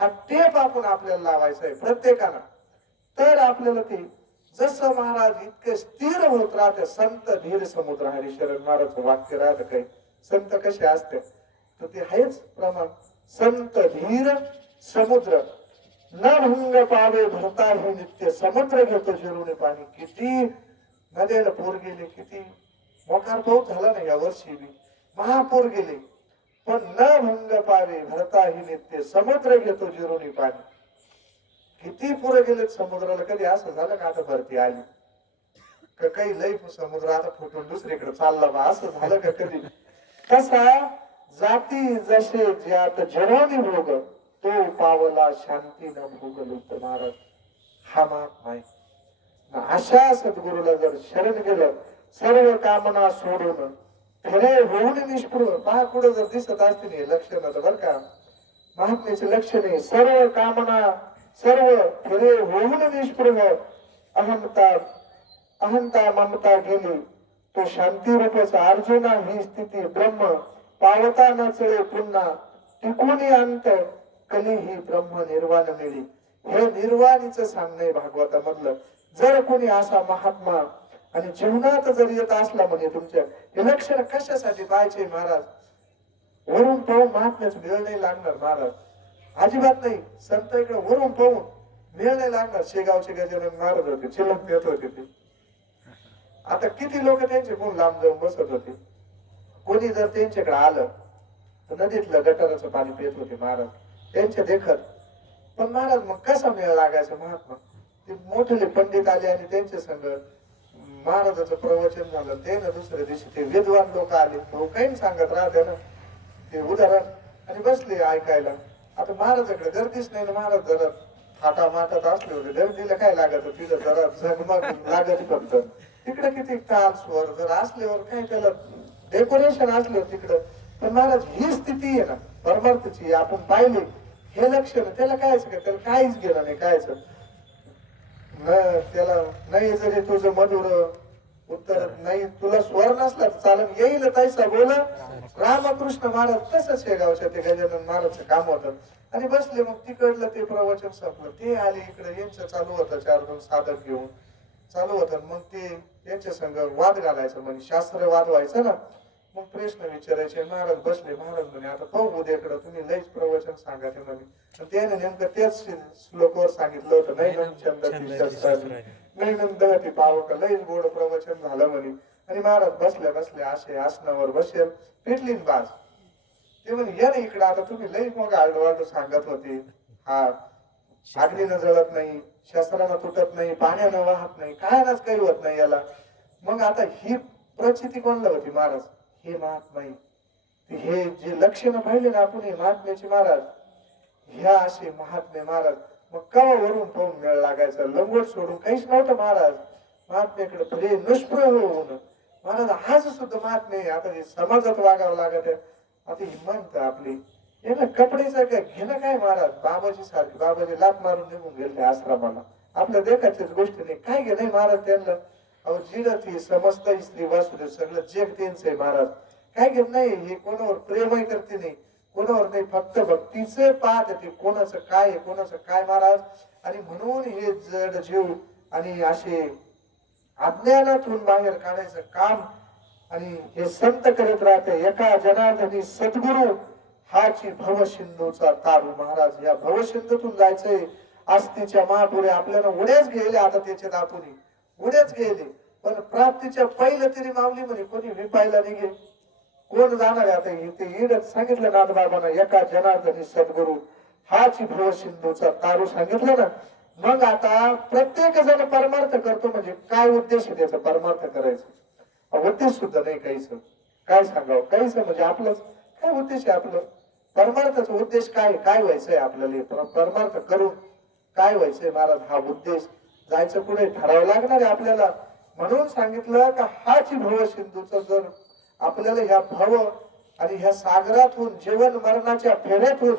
हा टेप आपण आपल्याला लावायचा आहे प्रत्येकानं. तर आपल्याला ते जसं महाराज इतके स्थिर होत राहते. संत धीर समुद्र, हरिशरण महाराज वाक्य राहत. काही संत कसे असते तर ते आहेच प्रमाण. संत धीर समुद्र न भंग पावे भरता हे नित्य, समुद्र घेतो जिरुने पाणी. किती नद्याला पूर गेले, किती मोकार पाऊस झाला नाही या वर्षी बी, महापूर गेले, पण न भंग पावे भरता ही नित्य, समुद्र घेतो जिरुने पाणी. किती पुरं गेले समुद्राला. कधी असं झालं का आता भरती आली का काही लई समुद्र आता फुटून दुसरीकडे चालला बा, असं झालं का कधी? कसा जाती जसे ज्यात जरोनी भोग, तो पावला शांती न भोगलुत महाराज. हा महात्मा आहे. अशा सद्गुरूला जर शरण गेलं, सर्व कामना सोडून खरे होऊन निष्पृह. पहा कुठं जर दिसत असते नाही लक्षण तर बर का महात्म्याचे लक्षण आहे. सर्व कामना सर्व खरे होऊन निष्पृह, अहंता अहंता ममता गेली, तो शांती रूपाचा अर्जुना ही स्थिती ब्रह्म पावता न चळे पुन्हा, टिकून अंत कली ही ब्रह्म निर्वाण मिळी. हे निर्वाणीचं सांगणं भागवतामधलं. जर कोणी असा महात्मा आणि जीवनात जर येत असला म्हणजे तुमच्या हे लक्षण कशासाठी पाहायचे महाराज? वरून पाहून महात्म्याच वेळ नाही लागणार महाराज, अजिबात नाही. संत इकडे वरून पाहून वेळ नाही लागणार. शेगावचे गजानन महाराज होते, चिलक देत होते ते. आता किती लोक त्यांचे कोण लांब जाऊन बसत होते. कोणी जर त्यांच्याकडे आलं तर नदीतलं गटाराचं पाणी पित होते महाराज त्यांच्या देखत. पण महाराज मग कसा मेळ लागायचा महात्मा? ते मोठे पंडित आले आणि त्यांच्या संग महाराजाचं प्रवचन झालं. ते ना दुसऱ्या दिवशी ते विद्वान लोक आले, भाऊ काही सांगत राहते ना ते उदाहरण, आणि बसले ऐकायला. आता महाराजाकडे गर्दीच नाही ना. महाराज जरा थाटा माटात असले होते, गर्दीला काय लागत तिथं जरा झगमग लागत फक्त. तिकडे किती ताल स्वर जर असल्यावर काय त्याला डेकोरेशन असलं तिकडं. पण महाराज ही स्थिती आहे ना परमार्थाची, आपण पाहिली हे लक्षण. त्याला कायच का त्याला काहीच गेलं नाही कायच न त्याला नाही. जरी तुझं मधुर उत्तर नाही, तुला स्वर नसला तर चालन, येईल तैसा बोला रामकृष्ण महाराज. तसंच हे गावच्या ते गजानन महाराजचं काम होतं. आणि बसले. मग तिकडलं ते प्रवचन संपलं, ते आले इकडे. यांचं चालू होतं 4-2 साधक घेऊन चालू होतं. मग ते त्यांच्या संग वाद घालायचं म्हणजे शास्त्र वाद व्हायचं ना. मग प्रश्न विचारायचे. महाराज बसले. महाराज म्हणे आता पाहू उद्याकडं तुम्ही लईच प्रवचन सांगा ते म्हणे. त्याने नेमकं तेच श्लोकवर सांगितलं होतं, नाही दहती पावक, लईच गोड प्रवचन झालं म्हणे. आणि महाराज बसल्या बसल्या असे आसनावर बसेल पेटली बाज. ते म्हणे या ना इकडं, आता तुम्ही लईच मग आलडवालड सांगत होते. हा अग्नीनं जळत नाही, शस्त्रानं तुटत नाही, पाण्यानं वाहत नाही, कायनाच काही होत नाही याला. मग आता ही प्रचिती कोणला होती महाराज? हे महात्माई, हे जे लक्षणं पाहिले ना आपण हे महात्म्याचे महाराज, ह्या असे महात्मे महाराज. मग कवा वरून पाहून मेळ लागायचा, लंगोट सोडून काहीच नव्हतं महाराज. महात्म्याकडे प्रेम निष्प्रह होऊन महाराज आज सुद्धा महात्मे. आता हे समाजात वागावं लागत आहे. आता ही म्हणत आपली याला कपडेचं काय घेणं काय महाराज? बाबाजी सारखे, बाबाजी लात मारून निघून गेले आश्रमाला, आपल्या देखाच्याच गोष्टी नाही. काय घेणं महाराज त्यांना? अहो जिडत ही समजता स्त्री वासुदेव सगळं जग त्यांचं आहे महाराज. काय घेत नाही, हे कोणावर प्रेमही करते नाही, कोणावर नाही, फक्त भक्तीचे पाहत ते कोणाचं काय आहे, कोणाचं काय महाराज. आणि म्हणून हे जड जीव आणि असे अज्ञानातून बाहेर काढायचं काम आणि हे संत करत राहते. एका जनार्दनी सद्गुरु हाची भवसिंधूचा तारू महाराज. या भवसिंधूतून जायचंय. आस्तीच्या महापुरे आपल्याला उड्याच गेले, आता त्याच्या दापुरी उड्याच गेले. पण प्राप्तीच्या पहिलं तरी माऊली म्हणे कोणी विपायला निघे, कोण जाणार आता? ते इडत सांगितलं नाथबाबांना, एका जनार्दनी सद्गुरु हाची भवसिंधूचा तारू सांगितलं ना. मग आता प्रत्येक जण परमार्थ करतो. म्हणजे काय उद्देश आहे त्याचा? परमार्थ करायचं उद्देश सुद्धा नाही काहीच. काय सांगावं काहीच म्हणजे आपलंच काय उद्देश आहे? आपलं परमार्थाचा उद्देश काय? काय व्हायचंय आपल्याला? परमार्थ करून काय व्हायचंय महाराज? हा उद्देश जायचं पुढे ठरावं लागणार आहे आपल्याला. म्हणून सांगितलं का हाची भव सिंधूचा जर आपल्याला ह्या भव आणि ह्या सागरातून जीवन मरणाच्या फेऱ्यातून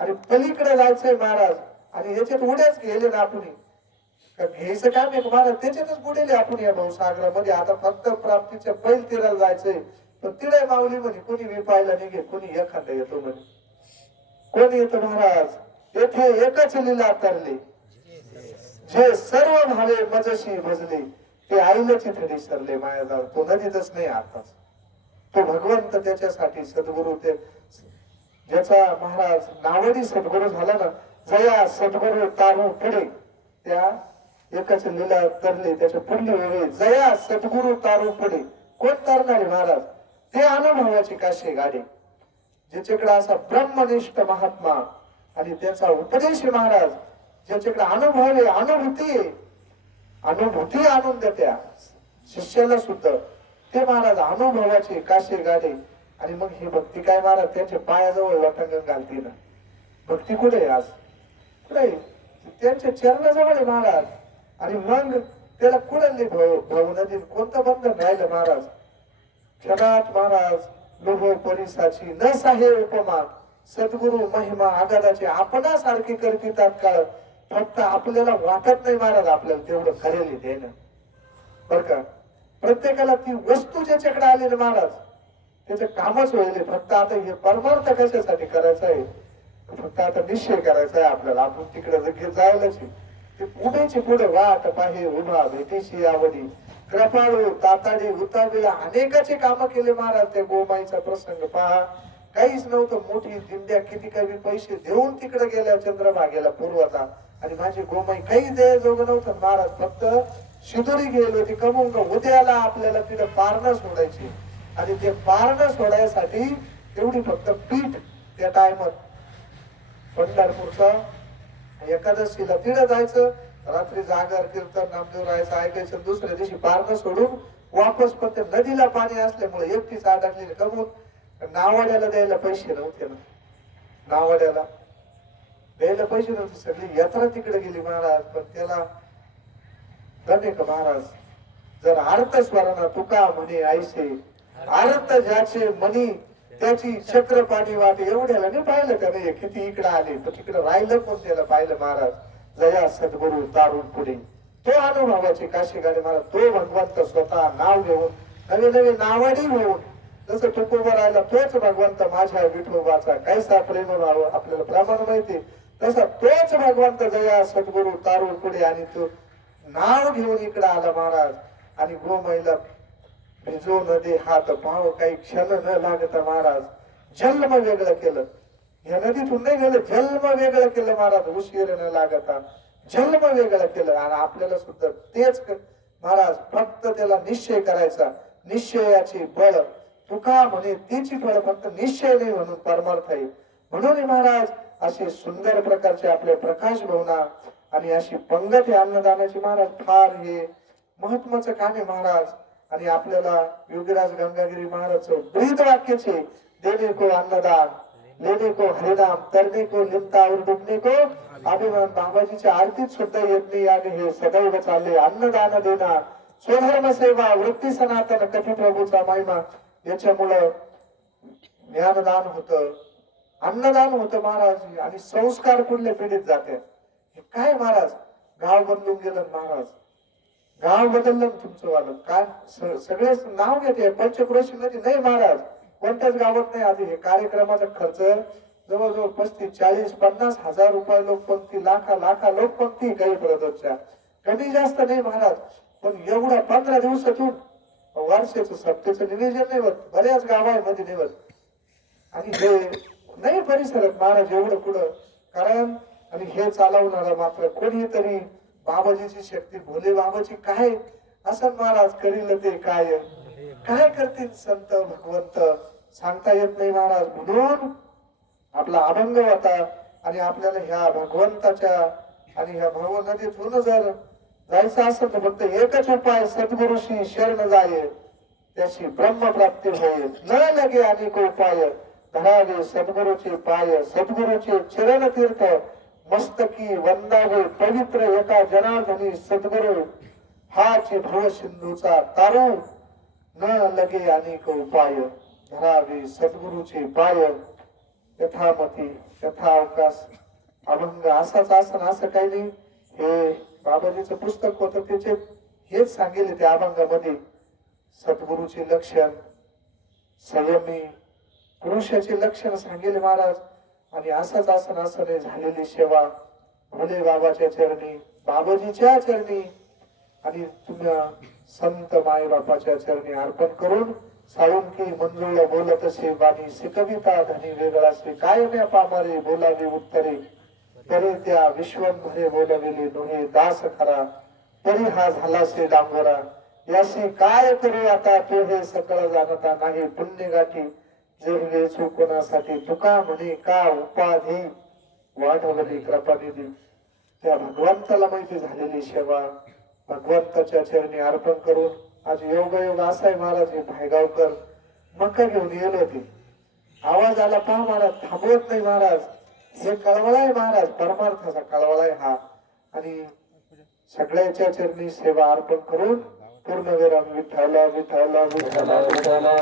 आणि पलीकडे जायचंय महाराज. आणि याच्यात उड्याच गेले ना आपण, घ्यायचं काम आहे महाराज, त्याच्यातच बुडेले आपण या भाऊसागरामध्ये. आता फक्त प्राप्तीच्या बैल तीराला जायचंय. पण तिडे माऊली म्हणे कोणी विपायला निघे, कोणी एखादा येतो म्हणे. कोणी येतो महाराज? येथे एकच लीला तरली, जे सर्व भावे मजशी भजले, ते आईलची थडी सरले मायादार. तो नदीतच नाही आताच, तो भगवंत त्याच्यासाठी सद्गुरु. ते ज्याचा महाराज नावडी सद्गुरु झाला ना, जया सद्गुरु तारू पुढे, त्या एकच लीला तरले त्याच्या पुढली वेळी जया सद्गुरु तारू पुढे. कोण तरणारे महाराज? ते अनुभवाची काशी गाडी, ज्याच्याकडे असा ब्रह्मनिष्ठ महात्मा आणि त्याचा उपदेश महाराज, ज्याच्याकडे अनुभव आहे, अनुभूती आणून देत्या शिष्याला सुद्धा, ते महाराज अनुभवाचे काशे गाडे. आणि मग ही भक्ती काय महाराज? त्यांच्या पायाजवळ लोटांगण घालते ना. भक्ती कुठे आज? कुठे? त्यांच्या चरणाजवळ आहे महाराज. आणि मग त्याला कुठे भाऊ नदी कोणतं बंधन राहिलं महाराज? क्षणात महाराज लोह परिसाची न साहे उपमा, सद्गुरु महिमा आगादाची आपणासारखी करते तात्काळ. फक्त आपल्याला वाटत नाही महाराज आपल्याला तेवढं करेल ते ना, बर का? प्रत्येकाला ती वस्तू ज्याच्याकडे आली ना महाराज, त्याचं कामच होईल. फक्त आता हे परमार्थ कशासाठी करायचं आहे? फक्त आता निश्चय करायचा आहे आपल्याला. आपण तिकडे जायलाच आहे. ते पुढेची पुढे वाट पाहे उभा भेटीशी आवडी, कृपाळू ताताडी उतावीला अनेकाचे काम केले महाराज. त्या गोमाईचा प्रसंग पहा. काहीच नव्हतं, मोठी दिंड्या किती काही पैसे देऊन तिकडे गेल्या चंद्रभागेला पूर्वता. आणि माझी गोमाई काही द्यायजोग नव्हतं महाराज. फक्त शिदोरी गेलो ती कमवून उद्याला आपल्याला तिथे पारणं सोडायची. आणि ते पारणं सोडायसाठी तेवढी फक्त पीठ त्या टायमात पंढरपूरचा एकादशीला तिथं जायचं, रात्री जागर कीर्तन नामदेव राहायचं ऐकायचं, दुसऱ्या दिवशी पारणं सोडून वापस. पण ते नदीला पाणी असल्यामुळे एकटीच अडकलेली कमवून नावाड्याला द्यायला पैसे नव्हते ना. नावाड्याला द्यायला पैसे नव्हते. सगळी यात्रा तिकडे गेली महाराज. पण त्याला धन्य महाराज, जर अर्थ स्वराना तुका म्हणे ऐसे, अर्थ ज्याचे मनी त्याची चक्र पाणी वाटे. एवढ्याला नाही पाहिलं त्याने किती इकडे आले, पण तिकडे राहिलं कोण त्याला पाहिलं महाराज? जया सद्गुरु तारून पुढे. तो अनुभवाची काशी गाडी महाराज. तो भगवंत स्वतः नाव घेऊन नवे नवे नावाडी होऊन जसं तुकोबा राहिला, तोच भगवंत माझ्या विठोबाचा कैसा प्रेम भाव आपल्याला प्रमाण माहिती. तसा तोच भगवंत जया सद्गुरु तारून पुढे. आणि तो नाव घेऊन इकडे आला महाराज. आणि गोमाईला भिजो न दे हात पाव, काही क्षण न लागता महाराज जन्म वेगळं केलं. या नदीतून नाही गेलं, जन्म वेगळं केलं महाराज. उशीर न लागता जन्म वेगळं केलं. आणि आपल्याला सुद्धा तेच महाराज. फक्त त्याला निश्चय करायचा, निश्चयाची बळ. तुका म्हणे तिची फळ, फक्त निश्चय नाही म्हणून परमार्थ आहे. म्हणून महाराज असे सुंदर प्रकारचे आपले प्रकाश भवना आणि अशी पंगत हे अन्नदानाची महाराज फार हे महत्वाचं काम आहे महाराज. आणि आपल्याला योगीराज गंगागिरी महाराज ब्रीद वाक्याचे देने को अन्नदान, लेने को हरिनाम, तरने को लिमता और डुबने को अभिमान. बाबाजीच्या आरतीत सुद्धा येत नाही आणि हे सदैव चालले. अन्नदान देना, स्वधर्म सेवा, वृत्ती सनातन, कथी प्रभूचा महिमा. याच्यामुळं ज्ञानदान होतं, अन्नदान होतं महाराज, आणि संस्कार पुढल्या पिढीत जाते. हे काय महाराज, गाव बदलून गेलं महाराज, गाव बदललं तुमचं वालं काय. सगळेच नाव घेते पंचक्रोशी मध्ये नाही महाराज, कोणत्याच गावात नाही. आधी हे कार्यक्रमाचा खर्च जवळजवळ 35-40-50 हजार रुपये लोकपंक्ती, लाखा लोकपंक्ती काही प्रदोषच्या, कमी जास्त नाही महाराज. पण एवढा 15 दिवसातून वर्षाचं सप्तेचं नियोजन नाही होत, बऱ्याच गावांमध्ये नाही होत. आणि हे नाही परिसरात महाराज एवढं पुढं. कारण आणि हे चालवणारा मात्र कोणीतरी बाबाजीची शक्ती, भोले बाबाची काय असं महाराज करील ते काय करतील संत भगवंत सांगता येत नाही महाराज. म्हणून आपला अभंग होता. आणि आपल्याला ह्या भगवंताच्या आणि ह्या भगवं नदीतून जर जायचं असेल तर फक्त एकच उपाय, सद्गुरुशी शरण जाये त्याशी ब्रह्मप्राप्ती होईल. न लगे अनेक उपाय, धरावे सद्गुरूचे पाय. सद्गुरूचे चरण तीर्थ मस्तकी वंदावे, पवित्र एका जनार्दनी सद्गुरु हाची भव सिंधूचा तारू. न लगे अनेक उपाय, धरावे सद्गुरूचे पाय. यथामती यथा अवकाश. अभंग असाच असं असं काही नाही. हे बाबाजीचं पुस्तक होतं, त्याचे हेच सांगितले त्या अभंगामध्ये. सद्गुरूचे लक्षण, संयमी पुरुषाचे लक्षण सांगितले महाराज. आणि असाच आसनासने झालेली सेवा भोले बाबाच्या चरणी, बाबाजीच्या चरणी आणि तुम्हा संत माय बापाच्या चरणी अर्पण करून साळुंकी मंजुळ बोलत असे बाणी शिकविता धनी वेगळा से. काय म्या पामारे बोलावे उत्तरे, तरी त्या विश्वंभरे बोलविले नोहे दास खरा. तरी हा झाला से डांगोरा, याशी काय करू आता तो हे सकळ जाणता नाही. पुण्य गाठी जेवले कोणासाठी, तुका म्हणे का उपाधी वाढवली कृपानिधी. त्या भगवंताला माहिती झालेली सेवा भगवंताच्या चरणी अर्पण करून आज योग असा आहे महाराज. हे भायगावकर मका घेऊन येल होते, आवाज आला पहा महाराज, थांबवत नाही महाराज. हे कळवळा आहे महाराज, परमार्थाचा कळवळा आहे हा. आणि सगळ्याच्या चरणी सेवा अर्पण करून पूर्ण विराम. विठ्ठला विठ्ठला विठ्ठला विठ्ठला.